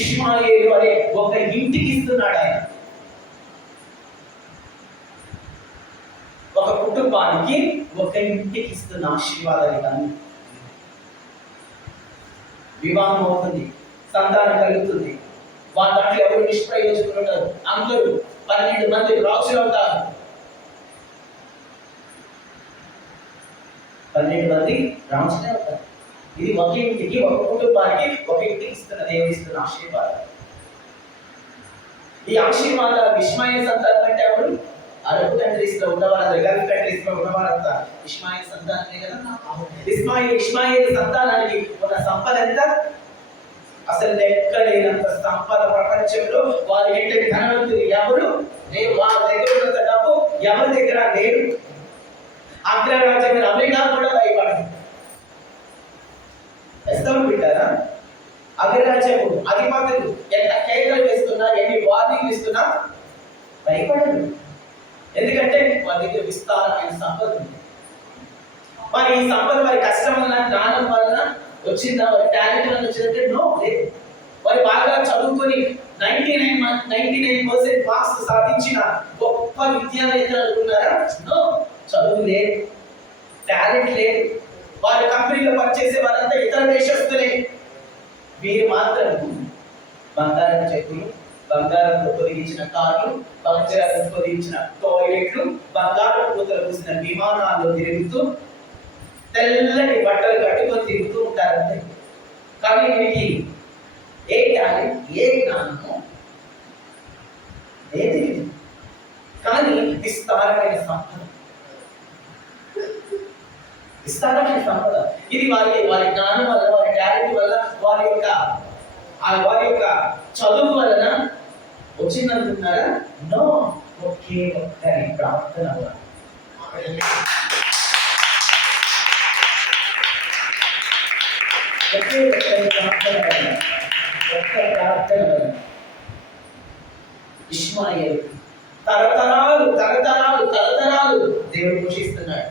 ఇష్మాయేలు అనే ఒక ఇంటికి ఇస్తున్నాడు ఆయన. ఒక కుటుంబానికి, ఒక ఇంటికి ఇస్తున్న ఆశీర్వాదాలు కానీ. వివాహం అవుతుంది, సంతానం కలుగుతుంది. వాళ్ళ దాంట్లో ఎవరు నిష్ప్రయోజకులు ఉంటారు? అందరూ 12 మంది రాజులు అవుతారు. 12 మంది రాజులే అవుతారు. ఇది ఒక ఇంటికి, ఒక కుటుంబానికి, ఒక ఇంటికి ఇస్తున్న దేవుడు ఇస్తున్న ఆశీర్వాదం. ఈ ఆశీర్వాదాలు ఇష్మాయేలు సంతానం అంటే ఎవరు? అరబ్ కంట్రీస్ లో ఉన్నవారంతా, గల్ఫ్ కంట్రీస్ లో ఉన్నవారంతా ఇష్మాయేలు సంతానమే కదా. ఇష్మాయేలు సంతానానికి ఉన్న సంపద ఎంత? అసలు లెక్కలేనంత సంపద ప్రపంచంలో. వారు ఏంటంటే ధనవంతులు ఎవరు లేరు. వాళ్ళ దగ్గర ఉన్నంత డబ్బు ఎవరి దగ్గర లేరు. అగ్రరాజ్యం అమెరికా కూడా భయపడదు. పెట్టారా? అగ్రరాజ్యము అధిపతులు ఎంత కేకలు వేస్తున్నా, ఎన్ని వార్నింగ్లు ఇస్తున్నా భయపడదు. ఎందుకంటే వారి దగ్గర విస్తారమైన సంపద ఉంది. మరి ఈ సంపద వారి కష్టం వలన, జ్ఞానం వలన వచ్చిందా, వారి టాలెంట్ వలన వచ్చిందంటే నో, లేదు. వారు బాగా చదువుకొని 99% మార్క్స్ సాధించిన గొప్ప విద్యావేత్తలు అనుకున్నారా? నో, చదువు లేదు, టాలెంట్ లేదు. వారి కంపెనీలో పనిచేసే వారంతా ఇతర దేశస్తులే. వీరు మాత్రం బంగారం చెక్కులు, బంగారంతో పొదిగించిన కార్లు, బంగారంతో పొదిగించిన టాయిలెట్లు, బంగారం పూతలు పూసిన విమానాల్లో తిరుగుతూ, తెల్లటి బట్టలు కట్టుకొని తిరుగుతూ ఉంటారంతే. కానీ వీరికి ఏ టాలెంట్, ఏ జ్ఞానము ఏది. కానీ విస్తారమైన సంపద, విస్తారమైన సంపద. ఇది వారి జ్ఞానం వల్ల, వారి టాలెంట్ వల్ల, వారి యొక్క చదువు వలన వచ్చిందనుకుంటున్నారా? నో, ఒకే ఒక్కరి ప్రార్థన వల్ల. ఒకే ఒక్కరి ప్రార్థన వల్ల, ఒక్క ప్రార్థన వల్ల ఇష్మాయేలు తరతరాలు దేవుడు పోషిస్తున్నాడు.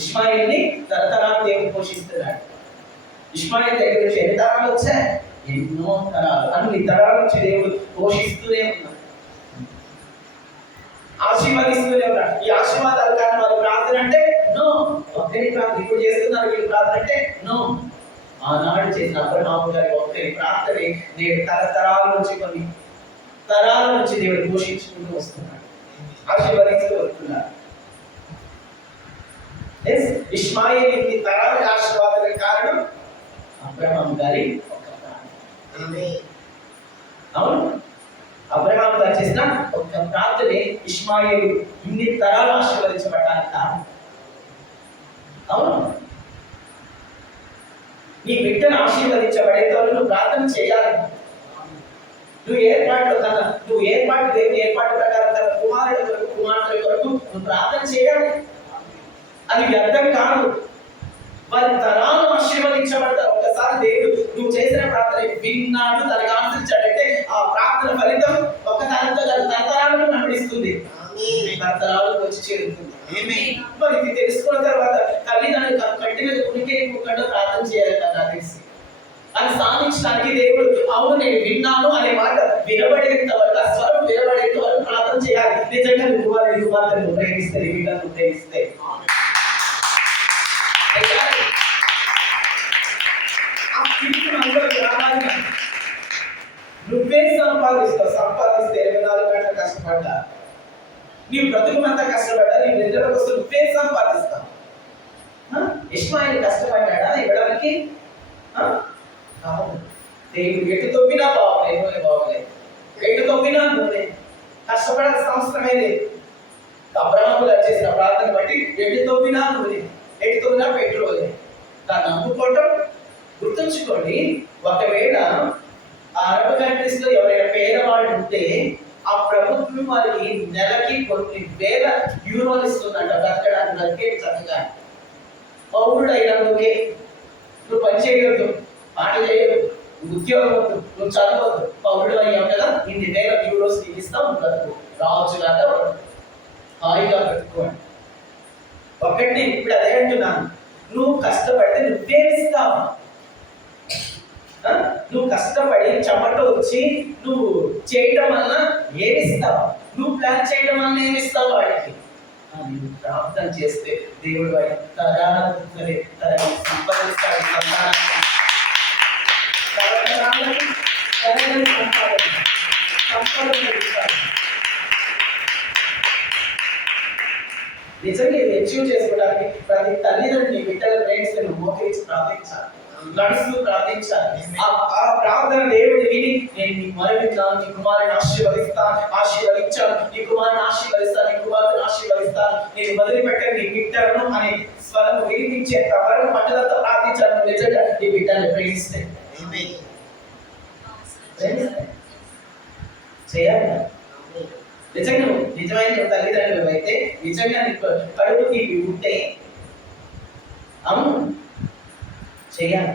ఇష్మాయేల్ని తరతరాలు దేవుడు పోషిస్తున్నాడు. ఇష్మాయేల్ దగ్గర నుంచి ఎన్ని తరాలు వచ్చాయి? ఎన్నో తరాలు. అన్ని తరాల నుంచి దేవుడు పోషిస్తూనే ఉన్నాడు, ఆశీర్వదిస్తూనే ఉన్నాడు. ఈ ఆశీర్వాదాలు కానీ వారి ప్రార్థన అంటే నో. ఒక్కరి ప్రార్థన ఇప్పుడు చేస్తున్నారు వీళ్ళు ప్రార్థన అంటే నో. ఆనాడు చేసిన అబ్రహాము గారి ఒక్కరి ప్రార్థనే దేవుడు తరతరాల నుంచి, కొన్ని తరాల నుంచి దేవుడు పోషించుకుంటూ వస్తున్నాడు. ఆశీర్వదిస్తూ వస్తున్నారు. ఇష్మాయేలు ఇన్ని తరాల ఆశీర్వాదానికి కారణం అబ్రహాం గారి ఒక ప్రార్థన. అవును, అబ్రహాం గారు చేసిన ఒక ప్రార్థనే ఇష్మాయేలు ఇన్ని తరాలు ఆశీర్వదించబడటానికి కారణం. అవును, నీ బిడ్డను ఆశీర్వదించబడేంతవరకు నువ్వు ప్రార్థన చేయాలి. నువ్వు ఏర్పాట్లు కన్నా దేవుని ఏర్పాటు ప్రకారం తన కుమారుడు కొరకు కుమార్తెల కొరకు నువ్వు ప్రార్థన చేయాలి. అది వ్యర్థం కాదు. వారి తరాలు ఆశీర్వదించబడతారు. ఒకసారి దేవుడు నువ్వు చేసిన ప్రార్థన విన్నాడు, దానికి ఆశ్రయించాడంటే ఆ ప్రార్థన ఫలితం ఒక తరంతో తరతరాలను నడిపిస్తుంది, తరతరాలకు వచ్చి చేరుతుంది. మరి ఇది తెలుసుకున్న తర్వాత తల్లిదండ్రులు కట్టిన కునికి కుక్కడో ప్రార్థన చేయాలి కదా తెలిసి అది సాధించడానికి దేవుడు అవును నేను విన్నాను అనే మాట వినబడేంత వరకు, ఆ స్వరం వినబడేంత వరకు ప్రార్థన చేయాలి. నిజంగా నువ్వు వారిని కుమార్తెను ప్రేమిస్తే, వీళ్ళను ప్రేమిస్తే నువ్వే సంపాదిస్తే 24 గంటలు కష్టపడ్డా, నీ బ్రతుకునంతా కష్టపడ్డా, నీ నిద్ర కోసం నువ్వే సంపాదిస్తావు. ఇష్మాయిల్ కష్టపడ్డా ఇవ్వడానికి? దేవుడు ఎటు తొవ్వినా బాగున్నాయి, నూనె బాగులేదు. ఎటు తొవ్వినా నూనె, కష్టపడాల్సిన అవసరమే లేదు. అబ్రహాము గారు చేసిన ప్రార్థన బట్టి ఎటు తొవ్వినా నూనె, ఎటు తొవ్వినా పెట్రోలే. దాన్ని నమ్ముకోవటం. గుర్తుంచుకోండి, ఒకవేళ ఆ అరబ్ కంట్రీస్ లో ఎవరైనా పేదవాళ్ళు ఉంటే ఆ ప్రభుత్వం వారికి నెలకి కొన్ని వేల యూరోలు ఇస్తుందంట బ్రతకడానికి. బ్రతికే చక్కగా పౌరుడు అయినందుకే నువ్వు పని చేయవద్దు, మాట చేయవద్దు, ఉద్యోగం వద్దు, నువ్వు చదవద్దు, పౌరుడు అయ్యావు కదా, ఇన్ని వేల యూరోస్ ఇస్తావు, బ్రతుకు రావచ్చులాగా హాయిగా బ్రతుకోండి. ఒకటి ఇప్పుడు అదే అంటున్నాను, నువ్వు కష్టపడితే నువ్వేమిస్తావు? నువ్వు కష్టపడి చెమట వచ్చి నువ్వు చేయటం వల్ల ఏమిస్తావు? నువ్వు ప్లాన్ చేయడం వల్ల ఏమిస్తావు వాడికి? నువ్వు ప్రార్థన చేస్తే దేవుడు వాడి సంపాదిస్తాడు. నిజంగా అచీవ్ చేసుకోవడానికి ప్రతి తల్లిదండ్రులు నీ బిడ్డలను ప్రేమిస్తే నువ్వు మోకరించి ప్రార్థించాలి, నడుస్తూ ప్రార్థించాలి. ఆ ప్రార్థన దేవుడు విని నేను నీ మొరవించాను, నీ కుమారుని ఆశీర్వదించాను, నీ కుమారుని ఆశీర్వదిస్తాను, నీ కుమార్తెను ఆశీర్వదిస్తాను, నేను వదిలిపెట్టాను నీ బిడ్డలను అనే స్వరం వినిపించేంత వరకు పట్టుదలతో ప్రార్థించాను. నిజంగా నీ బిడ్డలను ప్రేమిస్తే చేయాలి. నిజంగా నిజమైన తల్లిదండ్రులు అయితే నిజంగా నీకు కడుపు తీపి ఉంటే అవును చేయాలి.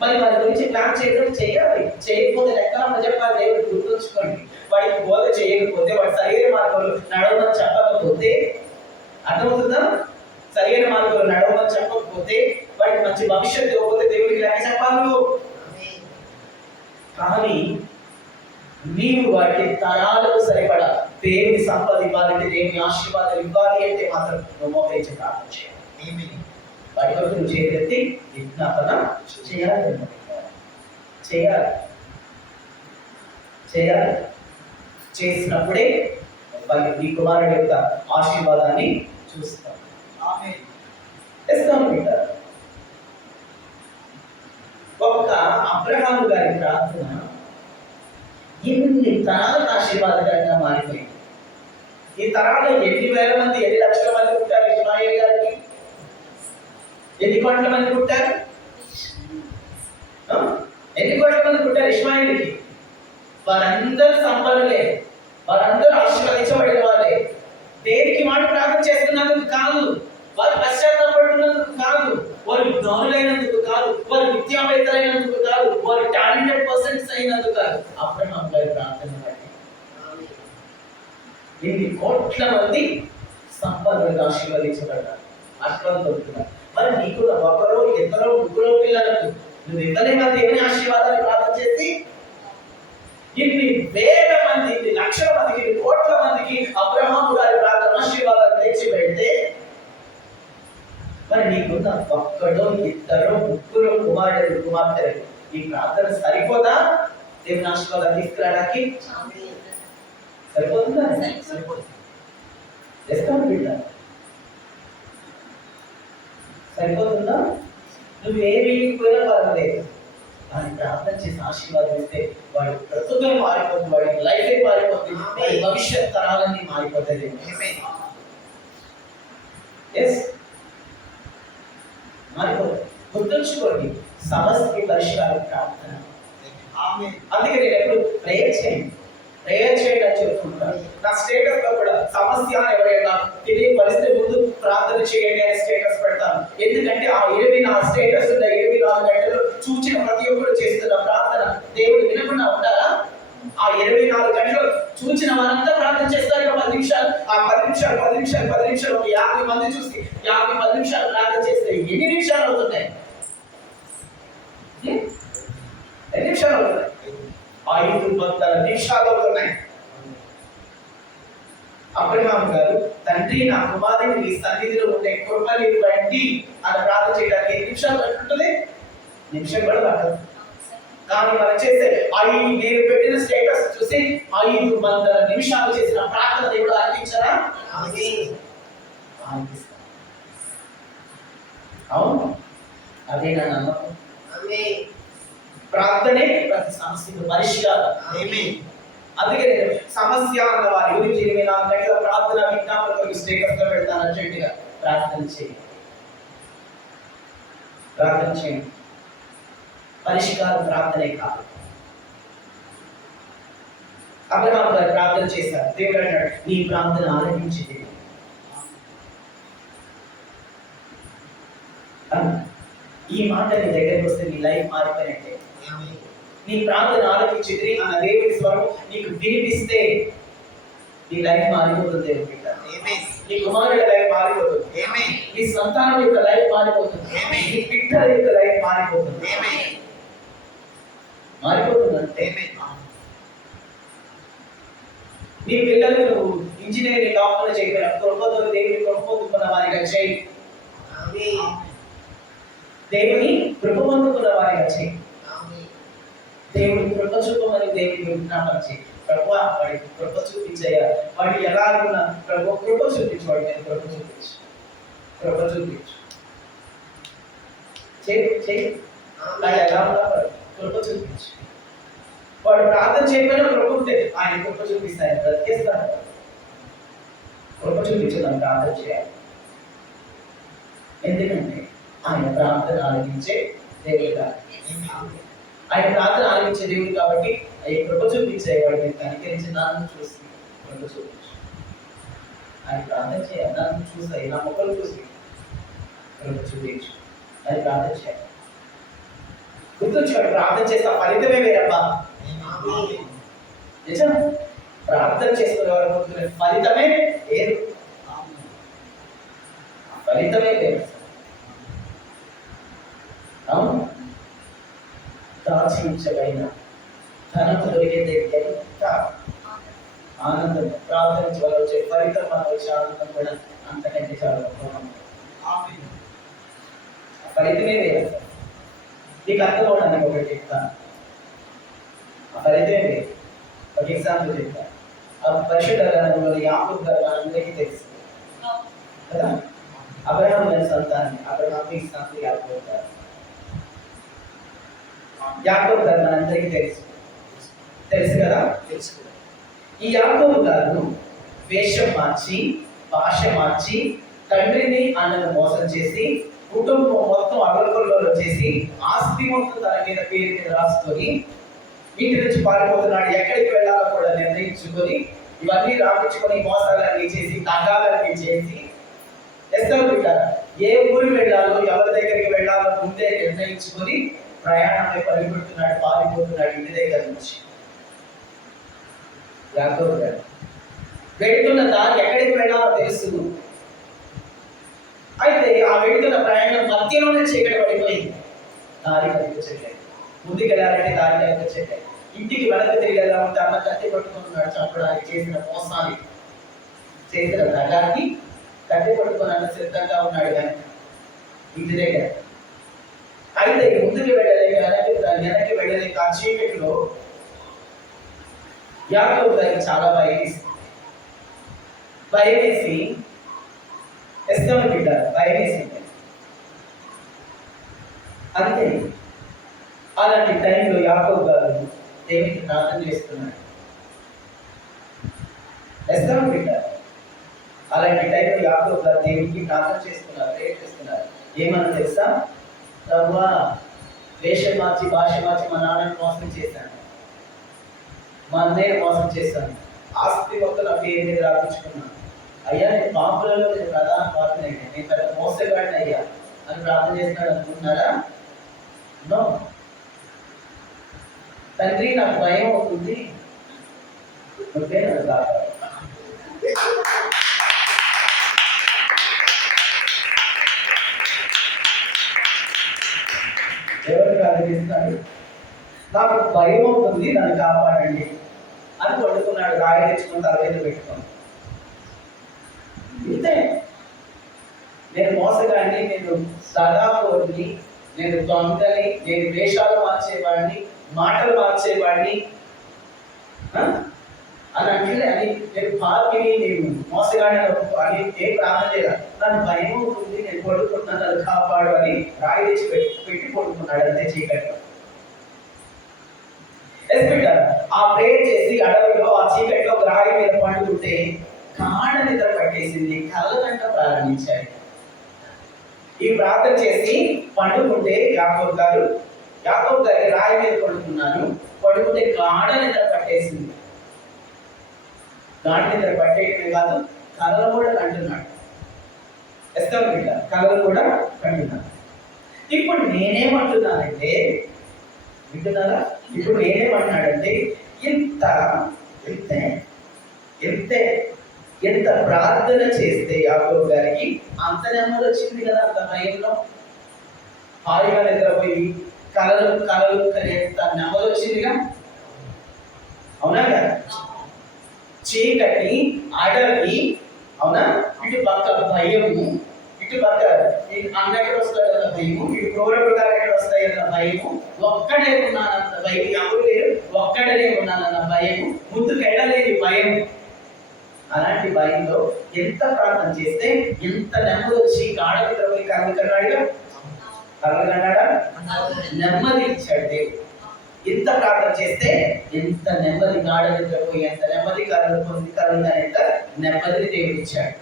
మరి వారి గురించి ప్లాన్ చేయడం చేయాలి. చేయకపోతే లెక్కలమ్మ చెప్పాలి. దేవుడు గుర్తుంచుకోండి, వాడికి బోధ చేయకపోతే, వాడి సరైన మార్గంలో నడవమని చెప్పకపోతే, అర్థమవుతుందా? సరైన మార్గంలో నడవమని చెప్పకపోతే, వాడికి మంచి భవిష్యత్తు ఇవ్వకపోతే దేవుడికి లెక్క చెప్పాలి. కానీ నీవు వాటికి తరాలకు సరిపడా దేవుని సంపద ఇవ్వాలంటే, దేవుని ఆశీర్వాదాలు ఇవ్వాలి అంటే మాత్రం నువ్వు మోకరించి ప్రార్థన చేయాలి. వాటి వరకు నువ్వు చేతి విజ్ఞాపన చేయాలి. చేసినప్పుడే వారి నీ కుమారుడి యొక్క ఆశీర్వాదాన్ని చూస్తాం. ఒక్క అబ్రహాము గారి ప్రార్థన ఎన్ని తరాలకు ఆశీర్వాదకరంగా మారిపోయింది. ఈ తరాల్లో ఎన్ని వేల మంది, ఎన్ని లక్షల మంది పుట్టారు ఇష్మాయేలు గారికి? ఎన్ని కోట్ల మంది పుట్టారు? ఎన్ని కోట్ల మంది పుట్టారు ఇష్మాయేలుకి? వారందరూ సంపన్నులే, వారందరూ ఆశీర్వదించబడిన వాళ్ళే. దేనికి మాట ప్రార్థన చేస్తున్నందుకు కాదు, వారు పశ్చాత్తాపడుతున్నందుకు కాదు, వారు జ్ఞానులైనందుకు కాదు, వారు విద్యావేత్తలైనందుకు కాదు, వారు టాలెంటెడ్ పర్సన్స్ అయినందుకు కాదు. అబ్రహాం గారి ప్రార్థన బట్టి ఎన్ని కోట్ల మంది సంపన్నులుగా ఆశీర్వదించబడ్డారు, ఆశీర్వాదపడుతున్నారు. మరి నీకు ఒకరో ఇద్దరో ముగ్గురో పిల్లలకు నువ్వు ఇవ్వలేమా దేవుని ఆశీర్వాదాన్ని ప్రార్థన చేసి? ఇన్ని వేల మంది, ఇన్ని లక్షల మందికి, ఇన్ని కోట్ల మందికి అబ్రహాము గారి ప్రార్థన ఆశీర్వాదాలు తెచ్చి పెడితే, మరి నీకున్న ఒక్కడో ఇద్దరో ముగ్గురు కుమారుడు కుమార్తెలు ఈ ప్రార్థన సరిపోదా దేవుని ఆశీర్వాదాలు తీసుకురావడానికి? సరిపోతుందా? బిడ్డ. సరిపోతుందా? నువ్వు ఏ వీడిపోయినా పర్వాలేదు, ఆయన ప్రార్థన చేసి ఆశీర్వాదం ఇస్తే వాడి బ్రతుకే మారిపోతుంది, వాడి లైఫే మారిపోతుంది, వాడి భవిష్యత్ తరాలన్నీ మారిపోతాయి. ఎస్, మారిపోతుంది. గుర్తుంచుకోండి, సమస్యకి పరిష్కారం ప్రార్థన. అందుకే నేను ఎప్పుడు ప్రేయర్ చేయండి అని చెప్తుంటాను. నా స్టేటస్ లో కూడా సమస్య ఎవరైనా తెలియపరిస్తే ముందు ప్రార్థన చేయండి అని స్టేటస్ పెడతాను. ఎందుకంటే ఆ 24 స్టేటస్ ఉన్న 24 గంటలు చూచిన ప్రతి ఒక్కరు చేస్తున్న ప్రార్థన దేవుడు వినకుండా ఉంటారా? ఆ 24 గంటలు చూచిన వారంతా ప్రార్థన చేస్తారు. 10 నిమిషాలు, ఆ 10 నిమిషాలు ఒక 50 మంది చూసి 10 నిమిషాలు ప్రార్థన చేస్తే ఎన్ని నిమిషాలు అవుతున్నాయి? ఎన్ని నిమిషాలు అవుతున్నాయి? 500 నిమిషాలు అవుతున్నాయి. అబ్రహాం గారు, తండ్రి నా కుమారుని నీ సన్నిధిలో ఉండే కృపని ఇవ్వండి అని ప్రార్థన చేయడానికి ఎన్ని నిమిషాలు పట్టుంటుంది? నిమిషం కూడా పట్టదు. కానీ మనం చేసే నేను పెట్టిన స్టేటస్ చూసి 500 నిమిషాలు చేసిన ప్రార్థన దేవుడు ఆలకించారా? అవును, అదే నా నమ్మకం. ప్రార్థనే ప్రతి సమస్యకు పరిష్కారం. అందుకే నేను సమస్య అన్న వారి గురించి 24 గంటల ప్రార్థన విజ్ఞాపన స్టేటస్ లో పెడతాను. అర్జెంటుగా ప్రార్థన చేయండి. పరిష్కారం ప్రార్థనే కాదు. అబ్రహాం గారు ప్రార్థన చేశారు. దేవుడు అన్నాడు, నీ ప్రార్థన ఆలకించింది. ఈ మాట నీ దగ్గరికి వస్తే నీ లైఫ్ మారిపోయినట్టే. నీ ప్రార్థన ఆలకించింది అన్న దేవుడి స్వరం నీకు వినిపిస్తే నీ లైఫ్ మారిపోతుంది. నీ కుమారుడి లైఫ్ మారిపోతుంది. నీ సంతానం యొక్క లైఫ్ మారిపోతుంది. నీ బిడ్డల యొక్క లైఫ్ మారిపోతుంది. మారిపోతుందంటే నీ పిల్లలకు నువ్వు ఇంజనీరింగ్ డాక్టర్ చేయగల కృపతో దేవుని కృప పొందుకున్న వారిగా చేయి. దేవుని కృప పొందుకున్న వారిగా చేయి. దేవుని కృప చూపమని దేవుని విజ్ఞాపన చేయి. ప్రభు వాడికి కృప చూపించయ్యా, వాడు ఎలా ఉన్నా ప్రభు కృప చూపించు, వాడి మీద కృప చూపించు. ఎలా ఉన్నా కృప చూపించు. వాడు ప్రార్థన చేయకపోయినా కృప ఉంటే ఆయన కృప చూపిస్తే ఆయన బ్రతికేస్తాడు. కృప చూపించడం ప్రార్థన చేయాలి. ఎందుకంటే ఆయన ప్రార్థన ఆలకించే దేవుడు. ఆయన ప్రార్థన ఆలకించే దేవుడు కాబట్టి ఆయన కృప చూపించే వాడిని కనికరించి నన్ను చూసి కృప చూపించు. ఆయన ప్రార్థన చేయాలి. నన్ను చూసాయి, నా మొక్కలు చూసి కృప చూపించు అని ప్రార్థన చేయాలి. గుర్తుంచుకోండి, ప్రార్థన చేస్తే ఫలితమే వేరబ్బా. నిజం, ప్రార్థన చేసుకునే వారు ఫలితమే వేరు. ఫలితమే వేరు. అవును, దాచించబడిన ధనము దొరికేది ఎంత ఆనందం. ప్రార్థించే వాళ్ళు వచ్చే ఫలితం మనకు వచ్చే ఆనందం కూడా అంతకంటే చాలా గొప్పగా. ఫలితమే వేరు. నీకు అర్థం అవడానికి ఒకటి చెప్తాను. ఆ ఫలితమే వేరు. ఒక ఎగ్జాంపుల్ చెప్తాను. ఆ పరిశుద్ధ గ్రంథంలో యాకోబు గారు మనందరికీ తెలుసు కదా. అబ్రహాం గారి సంతానం, అబ్రహాం ఇస్సాకు యాకోబు గారు. యాకోబు గారు మనందరికీ తెలుసు కదా. ఈ యాకోబు గారు వేషం మార్చి, భాష మార్చి, తండ్రిని అన్నను మోసం చేసి, కుటుంబం మొత్తం అగలకొల్లో చేసి, ఆస్తి మొత్తం తన మీద పేరు మీద రాసుకొని ఇంటి నుంచి పారిపోతున్నాడు. ఎక్కడికి వెళ్ళాలో కూడా నిర్ణయించుకొని ఇవన్నీ రాపించుకొని మోసాలన్నీ చేసి, దగాలన్నీ చేసి, ఏ ఊరికి వెళ్ళాలో ఎవరి దగ్గరికి వెళ్ళాలో ముందే నిర్ణయించుకొని ప్రయాణంలో పరిగెడుతున్నాడు, పారిపోతున్నాడు ఇంటి దగ్గర నుంచి. యాకోబు గారు వెళుతున్న దారి ఎక్కడికి వెళ్ళాలో తెలుసు. అయితే ఆ వెళుతున్న ప్రయాణం మధ్యలోనే చీకటి పడిపోయింది. దారి కనిపించట్లేదు. ముందుకు వెళ్ళాలంటే దారి కనిపించట్లేదు. ఇంటికి వెనక తిరిగి ఉంటే అన్న కత్తి పట్టుకున్నాడు చంపడానికి. చేసిన మోసాన్ని, చేసిన దగాకి కత్తి పట్టుకుని అన్న సిద్ధంగా ఉన్నాడు కానీ ఇంటి దగ్గర. అయితే ముందుకు వెళ్ళలేక వెనక్కి వెళ్ళలేక ఆ చీకటిలో యాకోబు గారికి చాలా భయం వేసి ఎస్తేరు బిడ్డ భయం వేసింది. అంతే. అలాంటి టైంలో యాకోబు గారు దేవునికి ప్రార్థన చేస్తున్నాడు. ఎస్తేరు బిడ్డ అలాంటి టైంలో యాకోబు గారు దేవునికి ప్రార్థన చేస్తున్నారు, ప్రేయర్ చేస్తున్నారు. ఏమన్నా తెలుసా? ప్రభువా, వేషం మార్చి భాష మార్చి మా నాన్నని మోసం చేశాను, మా అన్నయ్య మోసం చేశాను, ఆస్తి మొత్తం నా పేరు మీద రాపించుకున్నాను. అయ్యా, నేను పాపులలో నేను ప్రధాన పాత్రని, నేను పెద్ద మోసగాడిని అయ్యా అని ప్రార్థన చేస్తున్నాడు అనుకుంటున్నారా? నో. తండ్రి, నాకు భయం అవుతుంది, నువ్వే నన్ను కాపాడు. ఎవరు ప్రార్థిస్తున్నాడు? నాకు భయం అవుతుంది, నన్ను కాపాడండి అని పడుకున్నాడు. రాయి తెచ్చుకుని తల మీద పెట్టుకుని. ఇంతే. నేను మోసగాడిని, నేను సదాకోడిని, నేను దొంగని, నేను వేషాలు మార్చేవాడిని, మాటలు మార్చేవాడిని అని అంటే అని నేను పాపిని, నేను మోసగాడిని అని ఏం ప్రార్థన లేదా? నన్ను భయం అవుతుంది, నేను పడుకుంటున్నాను, నన్ను కాపాడు అని రాయి తెచ్చి పెట్టి పడుకున్నాడు. అంతే చీకట్లో. ఆ ప్రేయర్ చేసి అడవిలో ఆ చీకట్లో రాయి మీద పండుకుంటే గాఢ నిద్ర పట్టేసింది, కళ్ళగంట ప్రారంభించాయి. ఈ ప్రార్థన చేసి పండుకుంటే యాకోబు గారు రాయి మీద పడుకుంటే గాఢ నిద్ర పట్టేసింది. గాఢ నిద్ర పట్టేయడమే కాదు, కళలు కూడా కంటున్నాడు. ఎస్తేరు బిడ్డ కళలు కూడా కంటున్నాడు. ఇప్పుడు నేనేమంటున్నానంటే, వింటున్నారా? ఇప్పుడు నేనేమంటున్నాడంటే, ఎంత ప్రార్థన చేస్తే యాకోబు గారికి అంత నెమ్మది వచ్చింది కదా. అంత భయంలో హాయిగా నిద్రపోయి కళలు ఎంత నెమ్మది వచ్చిందిగా. అవునా కదా? చీకటి, అడవి, అవునా, ఇటు పక్క భయము, ఇటు పక్క అన్న ఎక్కడ వస్తాడన్న భయము, ఇటు క్రూర మృగాలు ఎక్కడ వస్తాయన్న భయము, ఒక్కడే ఉన్నానన్న భయం, ఎవరు లేరు ఒక్కడే ఉన్నానన్న భయము, ముందుకు వెళ్ళలేని భయం. అలాంటి భయంలో ఎంత ప్రార్థన చేస్తే ఎంత నెమ్మది వచ్చి గాఢ నిద్రపోయి కళ్ళగన్నాడా? నెమ్మది ఇచ్చాడు దేవుడు. ఎంత ప్రార్థన చేస్తే ఎంత నెమ్మది, గాఢ నిద్రపోయి ఎంత నెమ్మది కలుగుతుంది, ఎంత నెమ్మదిని దేవుడు ఇచ్చాడు.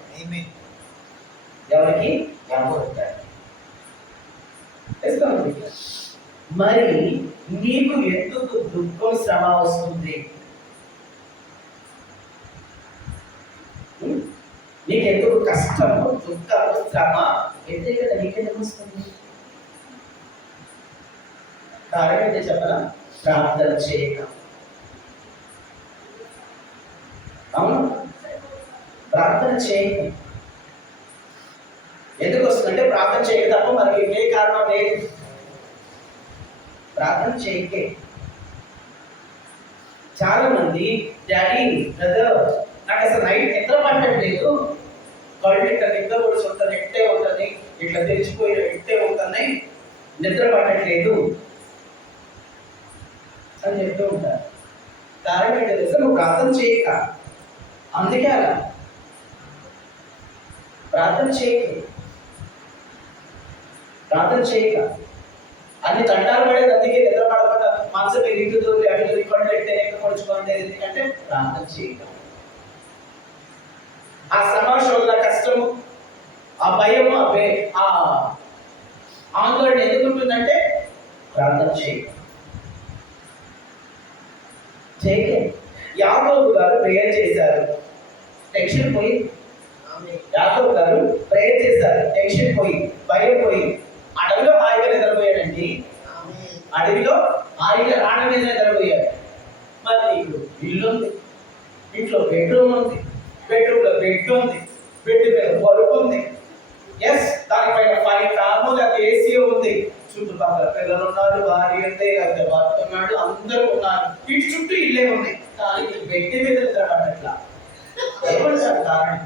ఎవరికి? మరి నీకు ఎందుకు దుఃఖం, శ్రమ వస్తుంది? నీకెందుకు కష్టము, దుఃఖము, శ్రమ ఎందుకంటే నీకెందుకు వస్తుంది? కారణం ఏంటో చెప్పనా? ప్రార్థన చేయక. అవును, ప్రార్థన చేయక. ఎందుకు వస్తుందంటే ప్రార్థన చేయక తప్ప మనకి ఏ కారణం లేదు. ప్రార్థన చేయకే. చాలా మంది, డాడీ, బ్రదర్, నాకు అసలు నైట్ నిద్ర పట్టట్లేదు, కళ్ళు ఇట్లా నిద్ర పొడిచి ఉంటుంది, ఎట్టే ఉంటుంది, ఇట్లా తెరిచిపోయిన ఎట్టే ఉంటుంది, నిద్ర పట్టట్లేదు అని చెప్తూ ఉంటారు. కారణం ఏంటో తెలుసా? నువ్వు ప్రార్థన చేయక. అందుకే అలా ప్రార్థన చేయక అన్ని తంటాలు పడేది. అందుకే నిద్ర పడకుండా మనసు పెరుగుతూ అడుగుతుంది, కళ్ళు ఎట్టే పొడుచుకోండి. ఎందుకంటే ప్రార్థన చేయక. ఆ శ్రమ, కష్టము, ఆ భయం, ఆ ఆందోళన ఎందుకుంటుందంటే ప్రార్థన చేయక. యాకోబు గారు ప్రేయర్ చేశారు, టెన్షన్ పోయి. యాకోబు గారు ప్రేయర్ చేశారు, టెన్షన్ పోయి, భయం పోయి, అడవిలో హాయిగా నిద్రపోయాడండి. అడవిలో హాయిగా రాళ్ళ మీద నిద్రపోయాడు. మరి నీకు ఇల్లు ఉంది, ఇంట్లో బెడ్రూమ్ ఉంది, బెడ్రూమ్లో బెడ్ ఉంది, బెడ్ మీద పరుపు ఉంది, ఎస్, దానిపైన 5 ఫ్యాన్లు లేకపోతే ఏసీ ఉంది, చుట్టుపక్కల పిల్లలు ఉన్నారు, భార్య ఉంది, లేకపోతే భర్త ఉన్నాడు, అందరూ ఉన్నారు, ఇటు చుట్టూ ఇల్లే ఉంది. కానీ వ్యక్తి మీద నిద్రపడ్డట్లా. ఏమంటారు కారణం?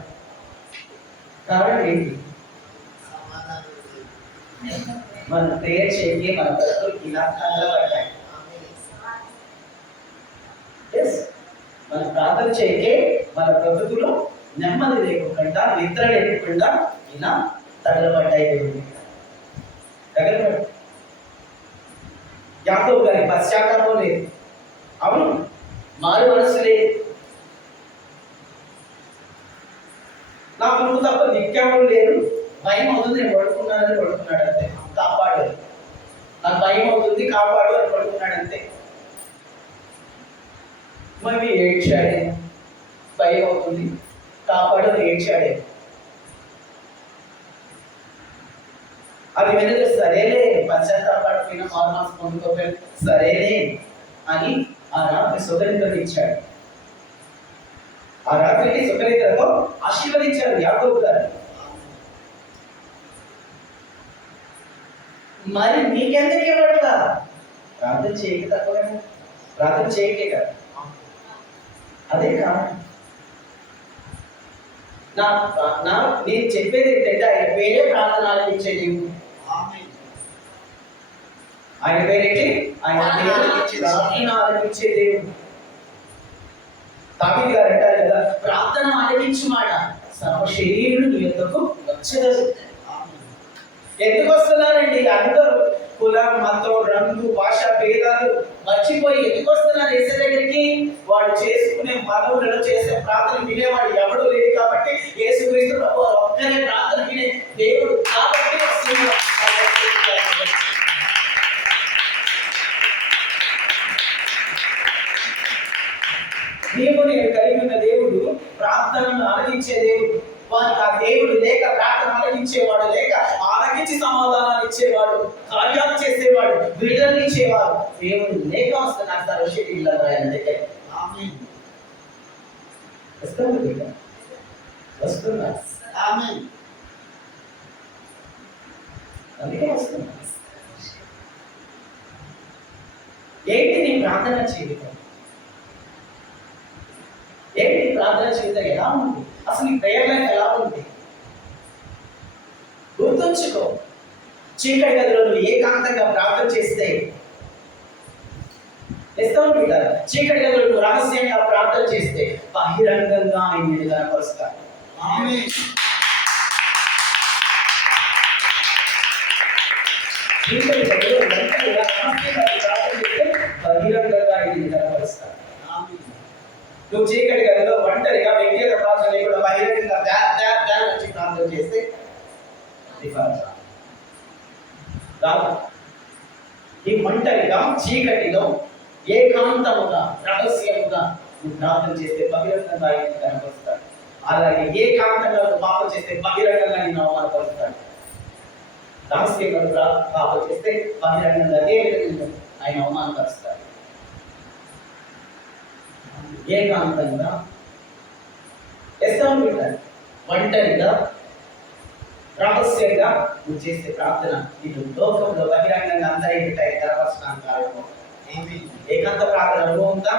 కారణం ఏంటి? మన ప్రేయర్ చేయండి, మన బ్రతుకులు ఇలా కలవబడ్డాయి. మన ప్రార్థన చేయకే మన బ్రతుకులు నెమ్మది లేకుండా నిద్ర లేకుండా ఇలా తగలబడ్డాయి దేవుడి తగలబడ్డాయి. యాకోబు గారి పశ్చాత్తాపం లేదు, అవును, మారు మనసు లేదు. నాకు నువ్వు తప్ప దిక్కెవరు లేరు, భయం అవుతుంది, నేను పడుకున్నానని పడుకున్నాడు అంతే. కాపాడు, నాకు భయం అవుతుంది, కాపాడు అని పడుకున్నాడు అంతే. మరి ఏడ్చాడే, భయం అవుతుంది, కాపాడు అని ఏడ్చాడే. అది వెనుక సరేలే, పశ్చాత్తాపడిన మారు మనసు పొందుకోలేదు, సరేలే అని ఆ రాత్రి సుఖనిద్రను ఇచ్చాడు. ఆ రాత్రికి సుఖనిద్రతో ఆశీర్వదించాడు యాకోబు గారు. మరి నీకెందుకు ఇవ్వట్లా? ప్రార్థన చేయక తక్కువ, ప్రార్థన చేయకే కదా, అదే కారణం. నేను చెప్పేది ఏంటంటే ఆయన పేరే ప్రార్థన ఆలకించే దేవుడు. ఆయన పేరేంటి? ఆయన ప్రార్థన ఆలకించే దేవుడు. దావీదు గారు అంటారు కదా, ప్రార్థన ఆలకించు మాట సర్వ శరీరుడు నీ యొద్దకు వచ్చెదరు. ఎందుకు వస్తున్నారండి అందరూ? కులం, మతం, రంగు, భాష భేదాలు మర్చిపోయి ఎందుకు వస్తున్నారు యేసు దగ్గరికి? వాడు చేసుకునే మనవులను చేసే ప్రార్థన వినేవాడు ఎవడూ లేదు కాబట్టి, యేసుక్రీస్తు ప్రభువు ఒక్కరే ప్రార్థన వినే దేవుడు కాబట్టి వస్తున్నారు. నేను కలిగి ఉన్న దేవుడు ప్రార్థనను ఆలకించే దేవుడు. వారికి ఆ దేవుడు లేక, ప్రార్థన ఆలకించేవాడు లేక, ఆలకించి సమాధానాలు ఇచ్చేవాడు, కార్యాలు చేసేవాడు, విడుదల ఇచ్చేవాడు దేవుడు లేక వస్తున్నారు సర్వశక్తిలో ఆయన దగ్గర. వస్తున్నారు, అందుకే వస్తున్నారు. ఏంటి నీ ప్రార్థన జీవితం? ఏంటి ప్రార్థన జీవితం ఎలా ఉంది? అసలు నీ ప్రేయర్ లైఫ్ ఎలా ఉంది? గుర్తుంచుకో, చీకటి గదిలో నువ్వు ఏకాంతంగా ప్రార్థన చేస్తే చీకటి గదిలో నువ్వు రహస్యంగా ప్రార్థన చేస్తే బహిరంగంగా ఆయన మీద కనపరుస్తాడు. చీకటి గదిలో ఒంటరిగా రహస్యంగా ప్రార్థన చేస్తే బహిరంగంగా ఆయన మీద కనపరుస్తాడు. నువ్వు చీకటి గదిలో ఒంటరిగా వ్యక్తిగత ప్రార్థన లేకుండా బహిరంగంగా వచ్చి ప్రార్థన చేస్తే ఈ ఒంటరిగా చీకటిలో ఏకాంతముగా రహస్యముగా నువ్వు ప్రార్థన చేస్తే బహిరంగంగా ఆయన కనపరుస్తాడు. అలాగే ఏకాంతంగా నువ్వు పాపం చేస్తే బహిరంగంగా నిన్ను అవమానపరుస్తాడు. రహస్యంగా పాపం చేస్తే బహిరంగంగా దేవుడు ఆయన అవమానపరుస్తాడు. ఏకాంతంగా ఒంటరిగా రహస్యంగా నువ్వు చేసే ప్రార్థన నీకు లోకంలో బహిరంగంగా అందరికీ కనపరచడానికి కారణం. ఏకాంత ప్రార్థన అనుభవం ఉందా?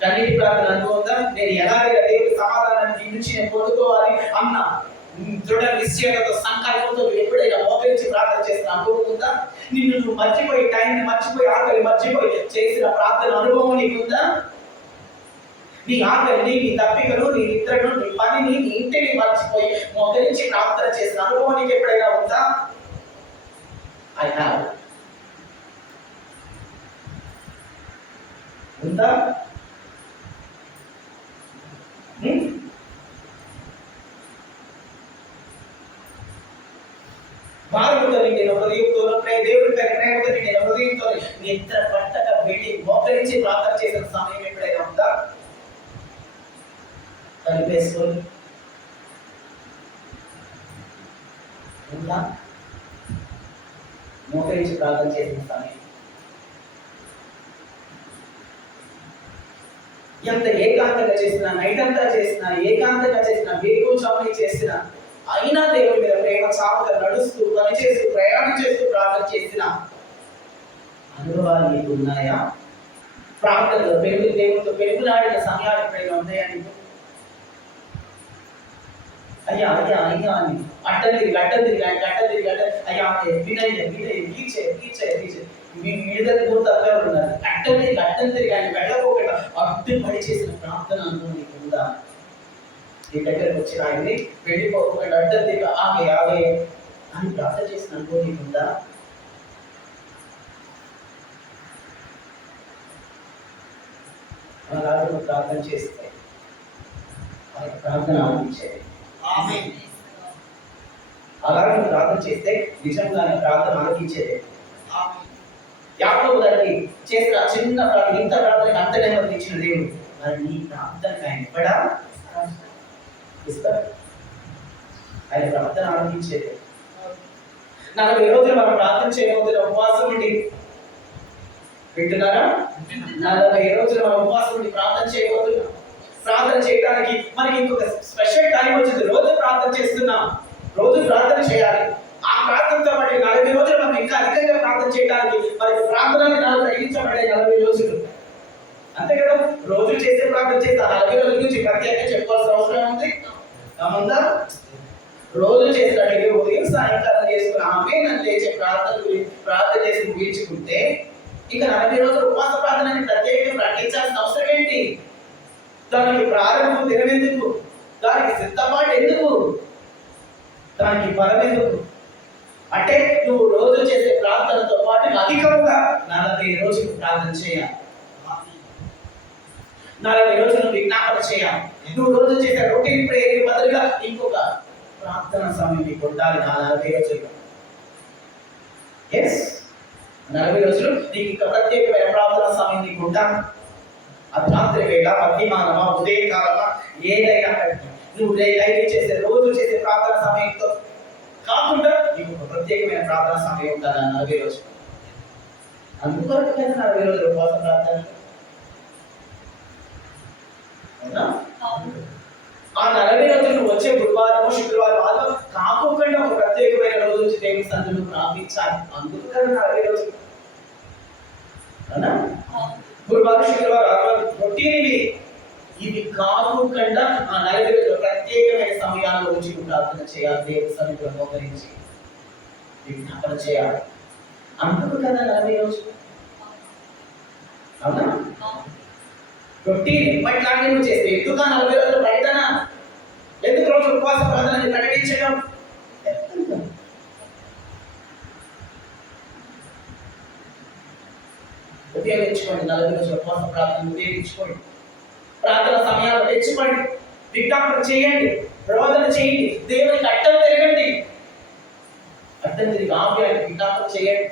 కన్నీటి ప్రార్థన అనుభవం ఉందా? నేను ఎలాగైనా దేవుడి సమాధానాన్ని నీ నుంచి నేను పొందుకోవాలి అన్న దృఢ నిశ్చయతతో సంకల్పంతో ఎప్పుడైనా మోకరించి ప్రార్థన చేసిన అనుభవం ఉందా? నిన్ను నువ్వు మర్చిపోయి, టైంని మర్చిపోయి, ఆకలి మర్చిపోయి చేసిన ప్రార్థన అనుభవం నీకుందా? నీ ఆకలిని, నీ తప్పికను, నీ నిద్రను, నీ పనిని, నీ ఇంటిని మర్చిపోయి మోకరించి ప్రార్థన చేసిన అనుభవం నీకు ఎప్పుడైనా ఉందా? అయినా ఉందా? భారముతో నిండిన హృదయంతో, దేవుడి పైన ప్రేమతో నిండిన హృదయంతో నిద్ర పట్టక వెళ్ళి మోకరించి ప్రార్థన చేసిన సమయం ఎప్పుడైనా ఉందా? కలిపేసుకొని ఉందా? మోకరించి ప్రార్థన చేసిన సమయం ఎంత ఏకాంతంగా చేసినా, నైట్ అంతా చేసినా, ఏకాంతంగా చేసినా, వేకువజామున చేసినా, అయినా దేవుడి మీద ప్రేమ చాపక నడుస్తూ, పని చేస్తూ, ప్రయాణం చేస్తూ ప్రార్థన చేసిన అనుభవాలు నీకు ఉన్నాయా? ప్రార్థనలో దేవుడితో పెరుగులాడిన సమయాలు ఎప్పుడైనా ఉన్నాయా నీకు? అయ్యా అయ్యా అయ్యా అని అట్టలు తిరిగి అయ్యా తీర్చే మీ మీద తప్పే ఉన్నారు. అట్టలు తిరిగి ఆయన వెళ్ళకోకుండా అడ్డు పడి చేసిన ప్రార్థన అనుభవం నీకు ఉందా? నీ దగ్గరకు వచ్చిన ఆయన్ని వెళ్ళిపోకుండా అడ్డంగా ఆగే ఆగే అని ప్రార్థన చేసిన అనుభవం నీకుందా? అలాగే నువ్వు ప్రార్థన చేస్తే ఆయన ప్రార్థన ఆలకించేది. అలాగే నువ్వు ప్రార్థన చేస్తే నిజంగా ఆయన ప్రార్థన ఆలకించేది. యాకోబు దానికి చేసిన చిన్న ప్రార్థన, ఇంత ప్రార్థనకి అంత నెమ్మది ఇచ్చిన దేవుడు మరి నీ ప్రార్థనకి ఆయన ఇవ్వడా? ఇస్తాడు. ఆయన ప్రార్థన ఆలకించేది. 40 రోజులు మనం ప్రార్థన చేయబోతున్న ఉపవాసం ఉండి వింటున్నారా? 40 రోజులు మనం ఉపవాసం ఉండి ప్రార్థన చేయబోతున్నాం. ప్రార్థన చేయడానికి మనకి ఇంకొక స్పెషల్ టైం వచ్చింది. రోజు ప్రార్థన చేస్తున్నాం, రోజు ప్రార్థన చేయాలి. ఆ ప్రార్థనతో పాటు 40 రోజులు మనం ఇంకా అధికంగా ప్రార్థన చేయడానికి మనకి ప్రార్థనని తగ్గించబడే 40 రోజులు. అంతే కదా? రోజు చేసే ప్రార్థన చేస్తే 40 రోజుల గురించి ప్రత్యేకంగా చెప్పుకోవాల్సిన అవసరం ఉంది ఉందా? రోజు చేసినట్టుగా ఉదయం సాయంకాలం చేసుకుని ఆమె నన్ను లేచే ప్రార్థన చేసి ముగించుకుంటే ఇంకా 40 రోజులు ఉపవాస ప్రార్థనని ప్రత్యేకంగా ప్రకటించాల్సిన అవసరం ఏంటి? దానికి ప్రారంభం దినమెందుకు? దానికి సిద్ధపాటు ఎందుకు? దానికి బలం ఎందుకు? అంటే నువ్వు రోజు చేసే ప్రార్థనతో పాటు అధికంగా 40 రోజులు ప్రార్థన చేయాలి. 40 రోజులు విజ్ఞాపన చేయాలి. నువ్వు రోజు చేసే రొటీన్ ప్రేయర్ బదులుగా ఇంకొక ప్రార్థన సమయం నీకు ఉండాలి. 40 రోజులు. ఎస్, 40 రోజులు నీకు ఇంకా ప్రత్యేకమైన ప్రార్థన సమయం నీకు ఉండాలి. అది రాత్రి వేళ, మధ్యమానమా, ఉదయకాలమా, ఏదైనా నువ్వు డైలీ చేసే రోజు చేసే ప్రార్థన సమయంతో కాకుండా నీకు ఒక ప్రత్యేకమైన ప్రార్థన సమయం ఉండాలి 40 రోజులు. అందుకొరకు 40 రోజులు ఉపవాస ప్రార్థన. అవునా? ఆ 40 రోజులు నువ్వు వచ్చే గురువారం, శుక్రవారం, ఆదివారం కాకుండా ఒక ప్రత్యేకమైన రోజు వచ్చి దేవుని సన్నిధిలో ప్రార్థించాలి. అందుకు కదా 40 రోజులు. అవునా? గురువారం, శుక్రవారం, ఆదివారం రొటీన్ ఇవి కాకుండా ఆ 40 రోజులు ప్రత్యేకమైన సమయాల్లో వచ్చి ప్రార్థన చేయాలి. దేవుని సన్నిధిలో మోకరించి విజ్ఞాపన చేయాలి. అందుకు కదా 40 రోజులు. అవునా? రొటీన్ ఇప్పటిలాగే నువ్వు చేస్తే ఎందుకు 40 రోజులు ప్రకటన? ఎందుకు రోజు ఉపవాస ప్రార్థనని ప్రకటించడం? ఉపయోగించుకోండి. 40 రోజుల ఉపవాస ప్రార్థన ఉపయోగించుకోండి. ప్రార్థన సమయాలు తెచ్చుకోండి. విజ్ఞాపన చేయండి, రోదన చేయండి, దేవునికి అడ్డం తిరగండి. అడ్డం తిరిగి ఆప్యాయని విజ్ఞాపన చేయండి.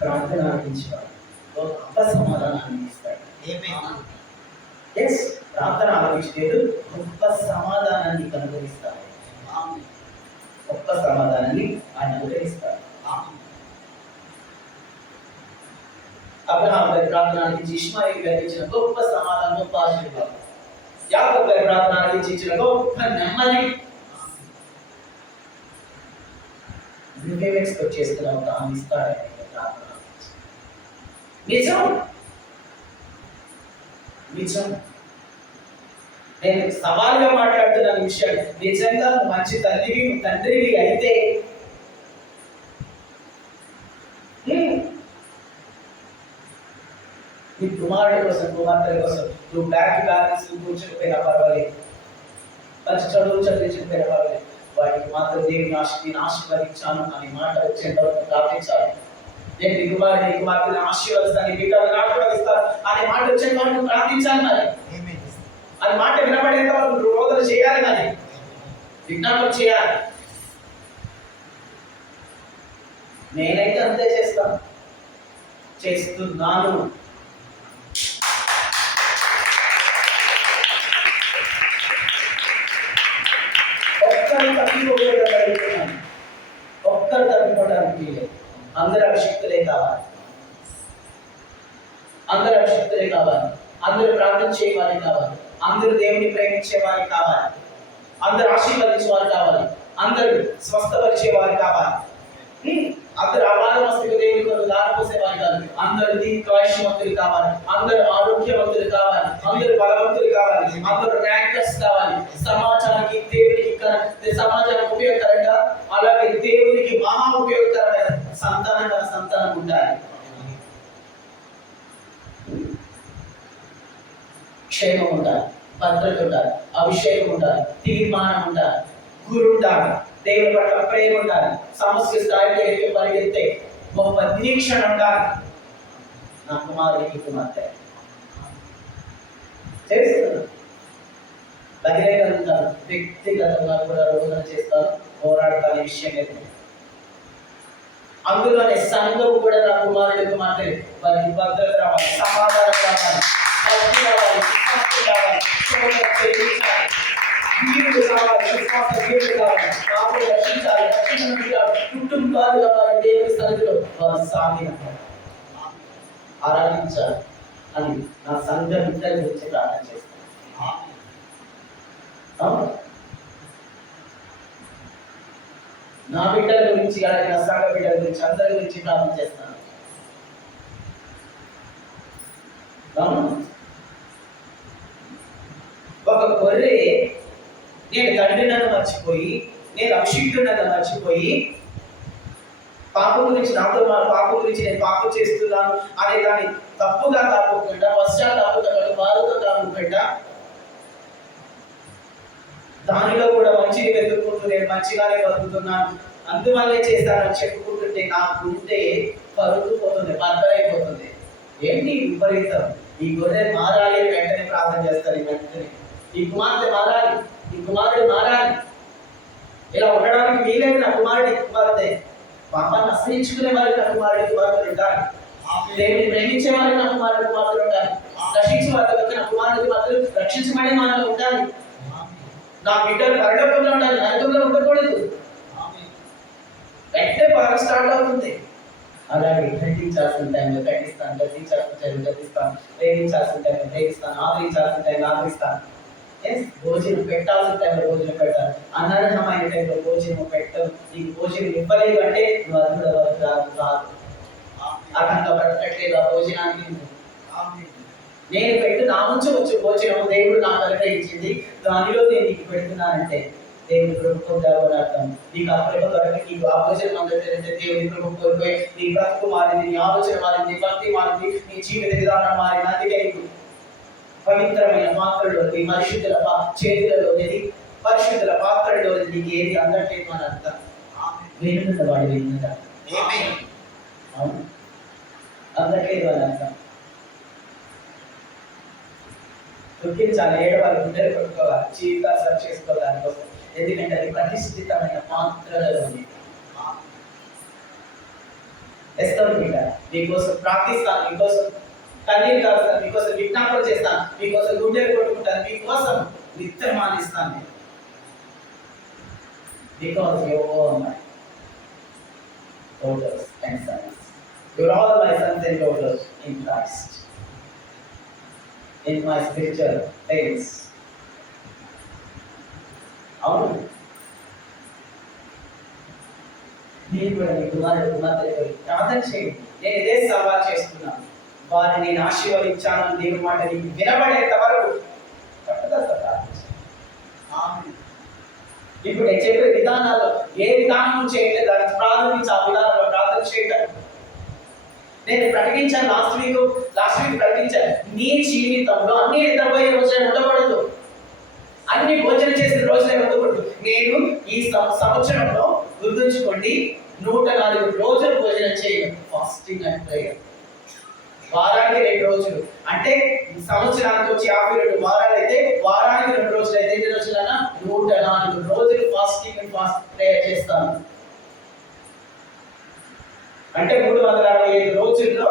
ప్రార్థన ఆలకించేవాడు గొప్ప సమాధానాన్ని ఇస్తాడు. ఎస్, ప్రార్థన ఆలకించేది గొప్ప సమాధానాన్ని అనుగ్రహిస్తాడు. గొప్ప సమాధానాన్ని ఆయన అనుగ్రహిస్తాడు. అబ్రహాం గారి ప్రార్థన ఆలకించి ఇష్మాయిల్ గారికి ఇచ్చిన గొప్ప సమాధానం, గొప్ప ఆశీర్వాదం. యాకోబు గారి ప్రార్థన ఆలకించి ఇచ్చిన గొప్ప నెమ్మది. నువ్వేం ఎక్స్పెక్ట్ చేస్తున్నావు? తాను ఇస్తాడు. నిజం నిజం. నేను సవాలుగా మాట్లాడుతున్న విషయాలు నిజంగా మంచి తల్లివి, తండ్రివి అయితే నీ కుమారుడి కోసం, కుమార్తెల కోసం నువ్వు బ్యాలెన్స్ కూర్చోకపోయినా పర్వాలేదు, మంచి చదువు చదివించకపోయినా పర్వాలేదు, వాటికి మాత్రం దేవుని నేను ఆశీర్వదించాను అనే మాట వచ్చేంత వరకు ప్రార్థించాలి. నేను నీ కుమారుని, నీ కుమార్తెని ఆశీర్వదిస్తాను, నీ బిడ్డలను ఆశీర్వదిస్తాను అనే మాట వచ్చేంత వరకు ప్రార్థించాలి. మరి అది మాట వినబడేంత వరకు రోదన చేయాలి, మరి విజ్ఞాపన చేయాలి. నేనైతే అంతే చేస్తాను, చేస్తున్నాను. ఒక్కరు తప్పిపోవడానికి అందరూ అభిషక్తులే కావాలి. అందరూ అభిషక్తులే కావాలి. అందరూ ప్రార్థన చేయవారి కావాలి. అందరూ దేవుని ప్రేమించే వారి కావాలి. అందరూ ఆశీర్వదించే వారు కావాలి. అందరూ స్వస్థపరిచే వారు కావాలి. అందరూ అపార మస్తుకు దేవుని కొరకు దారిపోసే వారు కాదు. అందరూ దీర్ఘాయుష్మంతులు కావాలి. అందరూ ఆరోగ్యవంతులు కావాలి. అందరూ బలవంతులు కావాలి. అందరూ ర్యాంకర్స్ కావాలి. సమాజానికి, దేవునికి సమాజానికి ఉపయోగకరంగా, అలాగే దేవునికి మహా ఉపయోగకరమైన సంతానం ఉండాలి. క్షేమం ఉండాలి, భద్రత ఉండాలి, అభిషేకం ఉండాలి, తీర్మానం ఉండాలి, గురు ఉండాలి, దేవుని పట్ల ప్రేమ ఉండాలి, సమస్య స్థాయికి పరిగెత్తే గొప్ప నిరీక్షణ ఉండాలి. నా కుమారుడికి కుమార్తె చేస్తున్నారు. బహిరంగంగా వ్యక్తిగతంగా కూడా రోజున చేస్తారు, పోరాడతాను విషయం లేదు. అందులోనే సంఘం కూడా నా కుమారుడి కుమార్తె వారికి భద్రత రావాలి, సమాధానం రావాలి, భక్తి రావాలి, విశ్వాసం రావాలి, ప్రేమించాలి, వీరుడు కావాలి, విశ్వాస వీరుడు కావాలి, పాపలు రక్షించాలి, రక్షణ నుండి కుటుంబాలు కావాలి. దేవుని సన్నిధిలో వారు సాగిన ఆరాధించాలి అని నా సంఘం ఇద్దరి గురించి ప్రార్థన చేస్తాను. నా బిడ్డల గురించి కానీ నా సంఘ బిడ్డల గురించి అందరి గురించి ప్రార్థన చేస్తాను. ఒక గొర్రె నేను తండ్రినన్ను మర్చిపోయి, నేను అభిషిక్తుడనన్ను మర్చిపోయి, పాపం గురించి నాతో పాపం గురించి నేను పాపం చేస్తున్నాను అనే దాన్ని తప్పుగా కాకుండా, పశ్చాత్తాపంతో బాధతో కాకుండా, దానిలో కూడా మంచిగా వెతుక్కుంటూ నేను మంచిగానే బతుకుతున్నాను, అందువల్లే చేస్తానని చెప్పుకుంటుంటే నా గుండె పరుగుపోతుంది, బద్దలైపోతుంది. ఏంటి విపరీతం? ఈ గొర్రె మారాలి, వెంటనే ప్రార్థన చేస్తారు. వెంటనే ఈ కుమార్తె మారాలి, ఈ కుమారుడు మారాలి. ఇలా ఉండడానికి వీలేదు నా కుమారుడి కుమార్తె. పాపాన్ని అసహించుకునే వారికి నా కుమారుడి కుమార్తెలు ఉండాలి, దేవుని ప్రేమించే వారికి నా కుమారుడి కుమార్తెలు ఉండాలి, రక్షించే వారికి నా కుమారుడి కుమార్తెలు రక్షించబడే మనలో ఉండాలి. నా బిడ్డలు పరలోకంలో ఉండాలి, నరకంలో ఉండకూడదు. వెంటనే బాగా స్టార్ట్ అవుతుంది. అలాగే ఖండించాల్సిన టైంలో ఖండిస్తాను, గద్దించాల్సిన టైంలో గద్దిస్తాను, ప్రేమించాల్సిన టైంలో ప్రేమిస్తాను, ఆదరించాల్సిన టైంలో ఆదరిస్తాను. భోజనం పెట్టాల్సిన టైంలో భోజనం పెట్టాలి, అనర్హమైన టైంలో భోజనం పెట్టాలి. నీకు భోజనం ఇవ్వలేదు అంటే నువ్వు అర్హుడ రాదు, అర్హంగా బ్రతకట్లేదు ఆ భోజనానికి. నేను పెట్టు నా నుంచి వచ్చే భోజనం దేవుడు నాకు అనుగ్రహించింది, దానిలో నేను నీకు పెడుతున్నానంటే దేవుని కృప పొందాలని అర్థం. నీకు ఆ కృప దొరక నీకు ఆ భోజనం అందజేస్తే దేవుని కృప కోల్పోయి నీ బ్రతుకు మారింది, నీ ఆలోచన మారింది, నీ భక్తి మారింది, నీ జీవిత విధానం మారింది. అందుకే నీకు పవిత్రమైన పాత్రలో నీ పరిశుద్ధుల చేతులలో పరిశుద్ధుల పాత్రలో నీకు ఏది అందట్లేదు అని అర్థం. వేణున్న వాడి వేణుగా అవును అందట్లేదు అని అర్థం. దుఃఖించాలి, ఏడవాలి, గుండెలు కొట్టుకోవాలి, జీవితాలు సరి చేసుకోవాలి దానికోసం. ఎందుకంటే అది ప్రతిష్ఠితమైన పాత్రలలో ఉంది. ఎస్తరు బిడ్డ నీకోసం ప్రార్థిస్తాను, మీకోసం కన్నీరు కాస్తాను, మీకోసం విజ్ఞాపన చేస్తాను, మీకోసం గుండెలు కొట్టుకుంటాను, మీకోసం నిత్యమాన్ని ఇస్తాను. Because you are my daughters and sons. You are all my sons and daughters in Christ. In my spiritual things. అవును, మీరు కూడా మీ కుమారుడు కుమార్తె ప్రార్థన చేయండి. నేను ఇదే సవాల్ చేస్తున్నాను, వారిని నేను ఆశీర్వదించాను దేవుని మాట నీకు వినబడేంత వరకు పట్టుదలతో ప్రార్థించాను. ఇప్పుడు నేను చెప్పే విధానాల్లో ఏ విధానం చేయలేదు, దాన్ని ప్రారంభించి ఆ విధానంలో ప్రార్థన చేయటం. నేను ప్రకటించాను లాస్ట్ వీక్ ప్రకటించాను, నీ జీవితంలో అన్ని నిద్రపోయే రోజులే ఉండకూడదు, అన్ని భోజనం చేసిన రోజులే ఉండకూడదు. నేను ఈ సంవత్సరంలో గుర్తుంచుకోండి, 104 రోజులు భోజనం చేయను, ఫాస్టింగ్ అండ్ ప్రేయర్. వారానికి 2 రోజులు అంటే సంవత్సరానికి వచ్చి 52 వారాలు అయితే వారానికి 2 రోజులు అయితే ఎన్ని రోజులన్నా 104 రోజులు ఫాస్టింగ్ అండ్ ప్రేయర్ చేస్తాను. అంటే 365 రోజుల్లో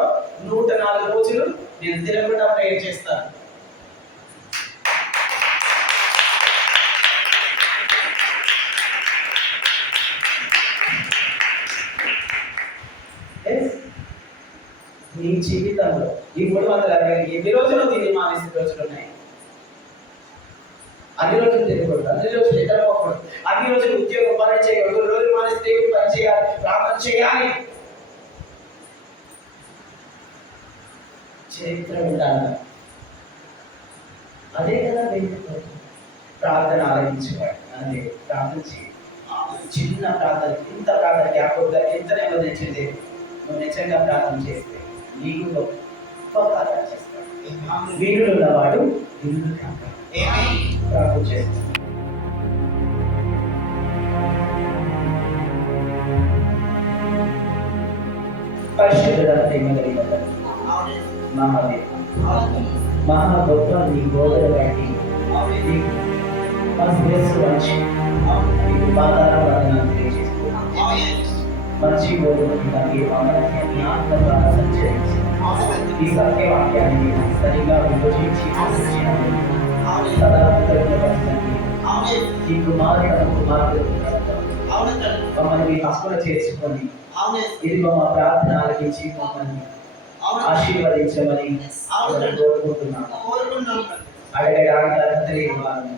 104 రోజులు నేను తినకుండా ప్రేయర్ చేస్తాను. నీ జీవితంలో ఈ 365 రోజులు తిని మానేసిన రోజులు ఉన్నాయి. అన్ని రోజులు తినకూడదు, అన్ని రోజులు నిద్రపోకూడదు, అన్ని రోజులు ఉద్యోగం పని చేయకూడదు, రోజులు మానేసి దేవుడు పని చేయాలి, ప్రార్థన చేయాలి, చరిత్ర ఉండాలి. అదే కదా ప్రార్థన ఆలోచించేవాడు. అదే ప్రార్థన చేయాలి, చిన్న ప్రార్థన, ఇంత ప్రార్థన యాకోబు ఎంత నెమ్మదించింది. నువ్వు నిజంగా ప్రార్థన చేస్తే నీకు గొప్ప కార్యాలు చేస్తాడు. వీరుడున్నవాడు వీరుడు కాక. ప్రార్థన చేస్తాం. పరిశుద్ధ ప్రేమ కలిగిన తండ్రి, మహాదేవ, మహా గొప్ప నీ బోధన బట్టి మా శిరస్సు వంచి నీకు పాదాల వందనాలు తెలియజేస్తున్నాం. మంచి బోధనకి తండ్రి మమ్మల్ని నీ ఆత్మ ద్వారా సంచరించి ఈ సత్యవాక్యాన్ని సరిగా విభజించి సదా కృతజ్ఞతలు ఈ కుమారుడు మమ్మల్ని మీ హక్కులు చేర్చుకొని ఇదిగో మా ప్రార్థన ఆలకించి మమ్మల్ని ఆశీర్వదించమని కోరుకుంటున్నాను. అడగడానికి అర్హత లేని వారు,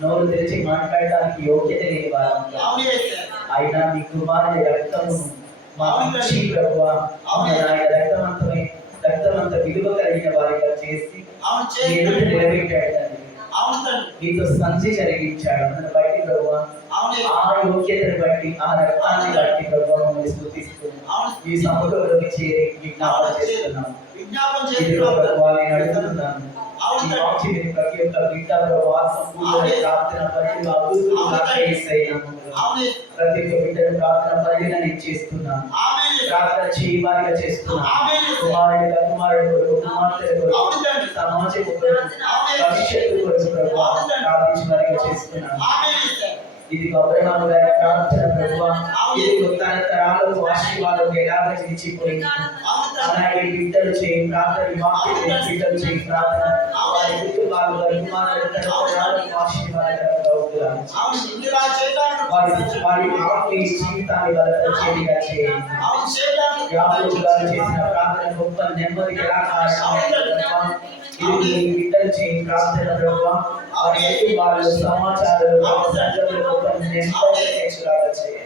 నోరు తెరిచి మాట్లాడడానికి యోగ్యత లేని వారు, అయినా మీ కుమారుని రక్తము మా మంచి ప్రభువా, ఆయన రక్తమంత విలువ కలిగిన వారిగా చేసి ఎదురు నిలబెట్టాడు తండ్రి. మీతో సంధి జరిగించాడు. అందును బట్టి ప్రభువా, ఆ యోగ్యతను బట్టి, ఆ రక్తాన్ని బట్టి ప్రభువా మమ్మల్ని స్తుతిస్తున్నాం. ఈ సముద్రంలోకి చేరి విజ్ఞాపన చేస్తున్నాం. ప్రభువా, నేను అడుగుతున్నాను, ఈ వాక్యం ప్రతి ఒక్క బిడ్డ ప్రభువా సంపూర్ణ ప్రార్థన పరిధిలో ప్రతి ఒక్క బిడ్డను ప్రార్థన పరిధిని చేస్తున్నాను. ప్రార్థన చేయవారిగా చేస్తున్నాను. కుమారుడిగా కుమారుడు కొరకు, కుమార్తె కొరకు, సమాజం కొరకు, భవిష్యత్తు కొరకు ప్రభువా ప్రార్థించవారిగా చేస్తున్నాను. ఇది అబ్రహాము గారి ప్రార్థన ప్రభువా, ఇది తన తరాలకు ఆశీర్వాదం ఎలాగ నిలిచిపోయింది. అలాగే బిడ్డలు చేయి ప్రార్థన, బిడ్డలు చేయి ప్రార్థన, వారి కుటుంబాలు, వారి కుమారుల తరాలకు ఆశీర్వాదకరంగా ఉండాలి. వారి ఆత్మీయ జీవితాన్ని బలపరిచేదిగా చేయండి. యాకోబు గారు చేసిన ప్రార్థన గొప్ప నెమ్మది ఎలా ఇది బిడ్డలు చేయి ప్రార్థన ప్రభువా, వారి కుటుంబాలు, సమాచారాలు గొప్ప నెమ్మది తెచ్చులాగా చేయండి.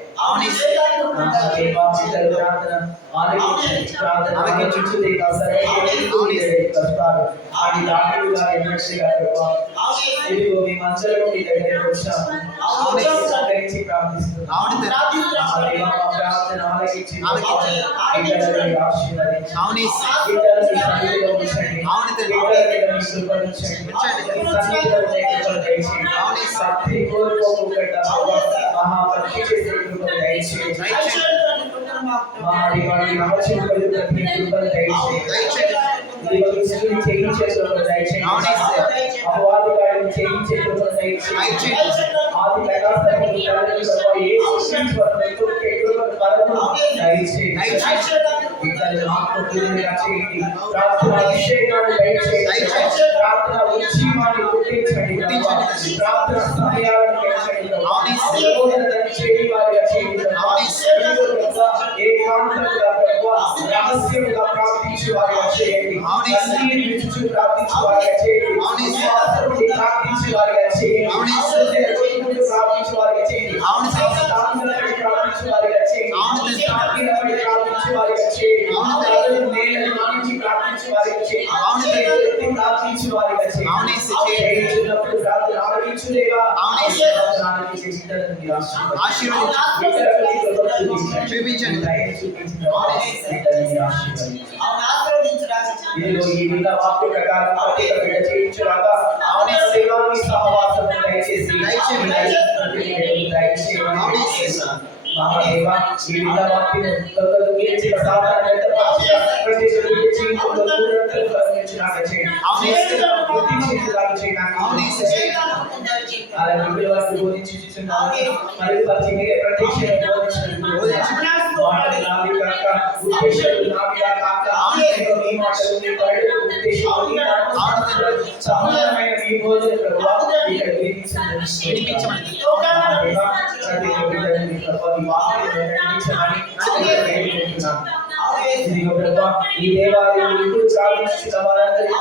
ఈ దేవాలయం ఇప్పుడు సాధించిన వారందరికీ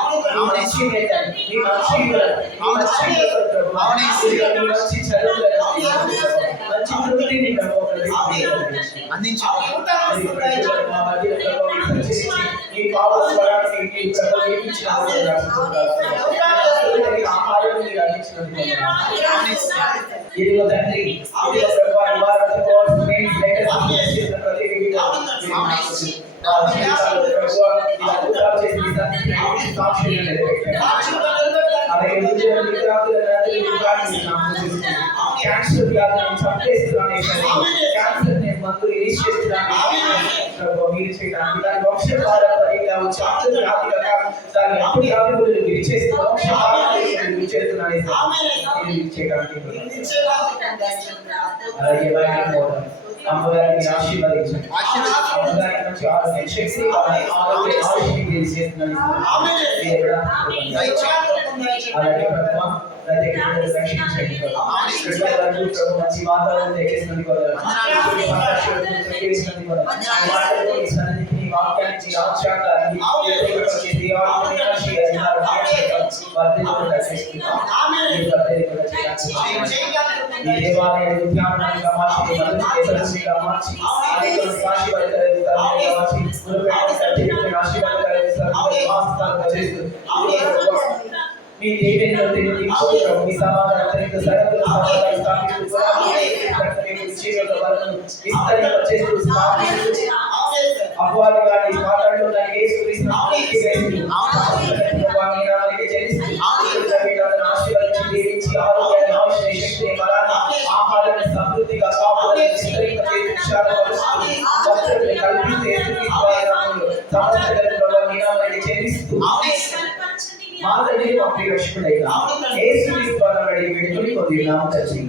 ఇదిగో తండ్రి సాక్షులుగా నిలబెట్టారు. అలాగే విద్యను విద్యార్థులను ప్రార్థిస్తున్నాము. క్యాన్సర్ వ్యాధిని చంపేస్తున్నాను యేసయ్యా. క్యాన్సర్ ని మందు రిలీజ్ చేస్తున్నాను ప్రభువా. మీరు చేయడానికి దాని వంశపారంపర్యంగా వచ్చే అందరి వ్యాధులుగా దాని అప్పుడు వ్యాధులు విరిచేస్తున్నాను. వంశపారంపర్యంగా విరిచేస్తున్నాను యేసయ్యా. మీరు విరిచేయడానికి అలాగే బయటికి పోవడం అమ్మగారిని ఆశీర్వదించండి. అమ్మగారికి మంచి ఆరోగ్యం శక్తి ఆరోగ్యాన్ని చేస్తున్నాను. అలాగే ప్రభువా ప్రతి ఒక్కరిని రక్షించండి ప్రభువా. ప్రభు మంచి వాతావరణం దయచేసినందుకు సన్నిధికి వాక్యానికి రాజ్యాంగాన్ని ఈ దేవాలయాన్ని ఉద్యానవనంగా మార్చి దేశదర్శిగా మార్చి అనేకులను ఆశీర్వాదకరంగా మార్చి ఆశీర్వాదకరంగా చేస్తూ మీ దేవునిలో తిరిగి మీ సమాధానం సరకుల సమాధానం స్థాపిస్తూ జీవిత వలను విస్తరింపచేస్తూ స్థాపిస్తూ అపవాది వారి మాటల్లో యేసుక్రీస్తు నామములో జయిస్తూ ఆశీర్వదించి దీవించి ఆరోగ్యాన్ని ఆయుష్ని శక్తిని బలాన్ని ఆహారాన్ని సమృద్ధిగా కాపాడి విస్తరింపచేసి భక్తుల్ని కల్పిస్తూ యేసుక్రీస్తు వారి నామములో సమస్త గర్భంలో మీ నామములో చెల్లిస్తూ మా తండ్రి మా ప్రియ రక్షకుడైన యేసుక్రీస్తు వారి వేడుకొని పొందినాము తండ్రి.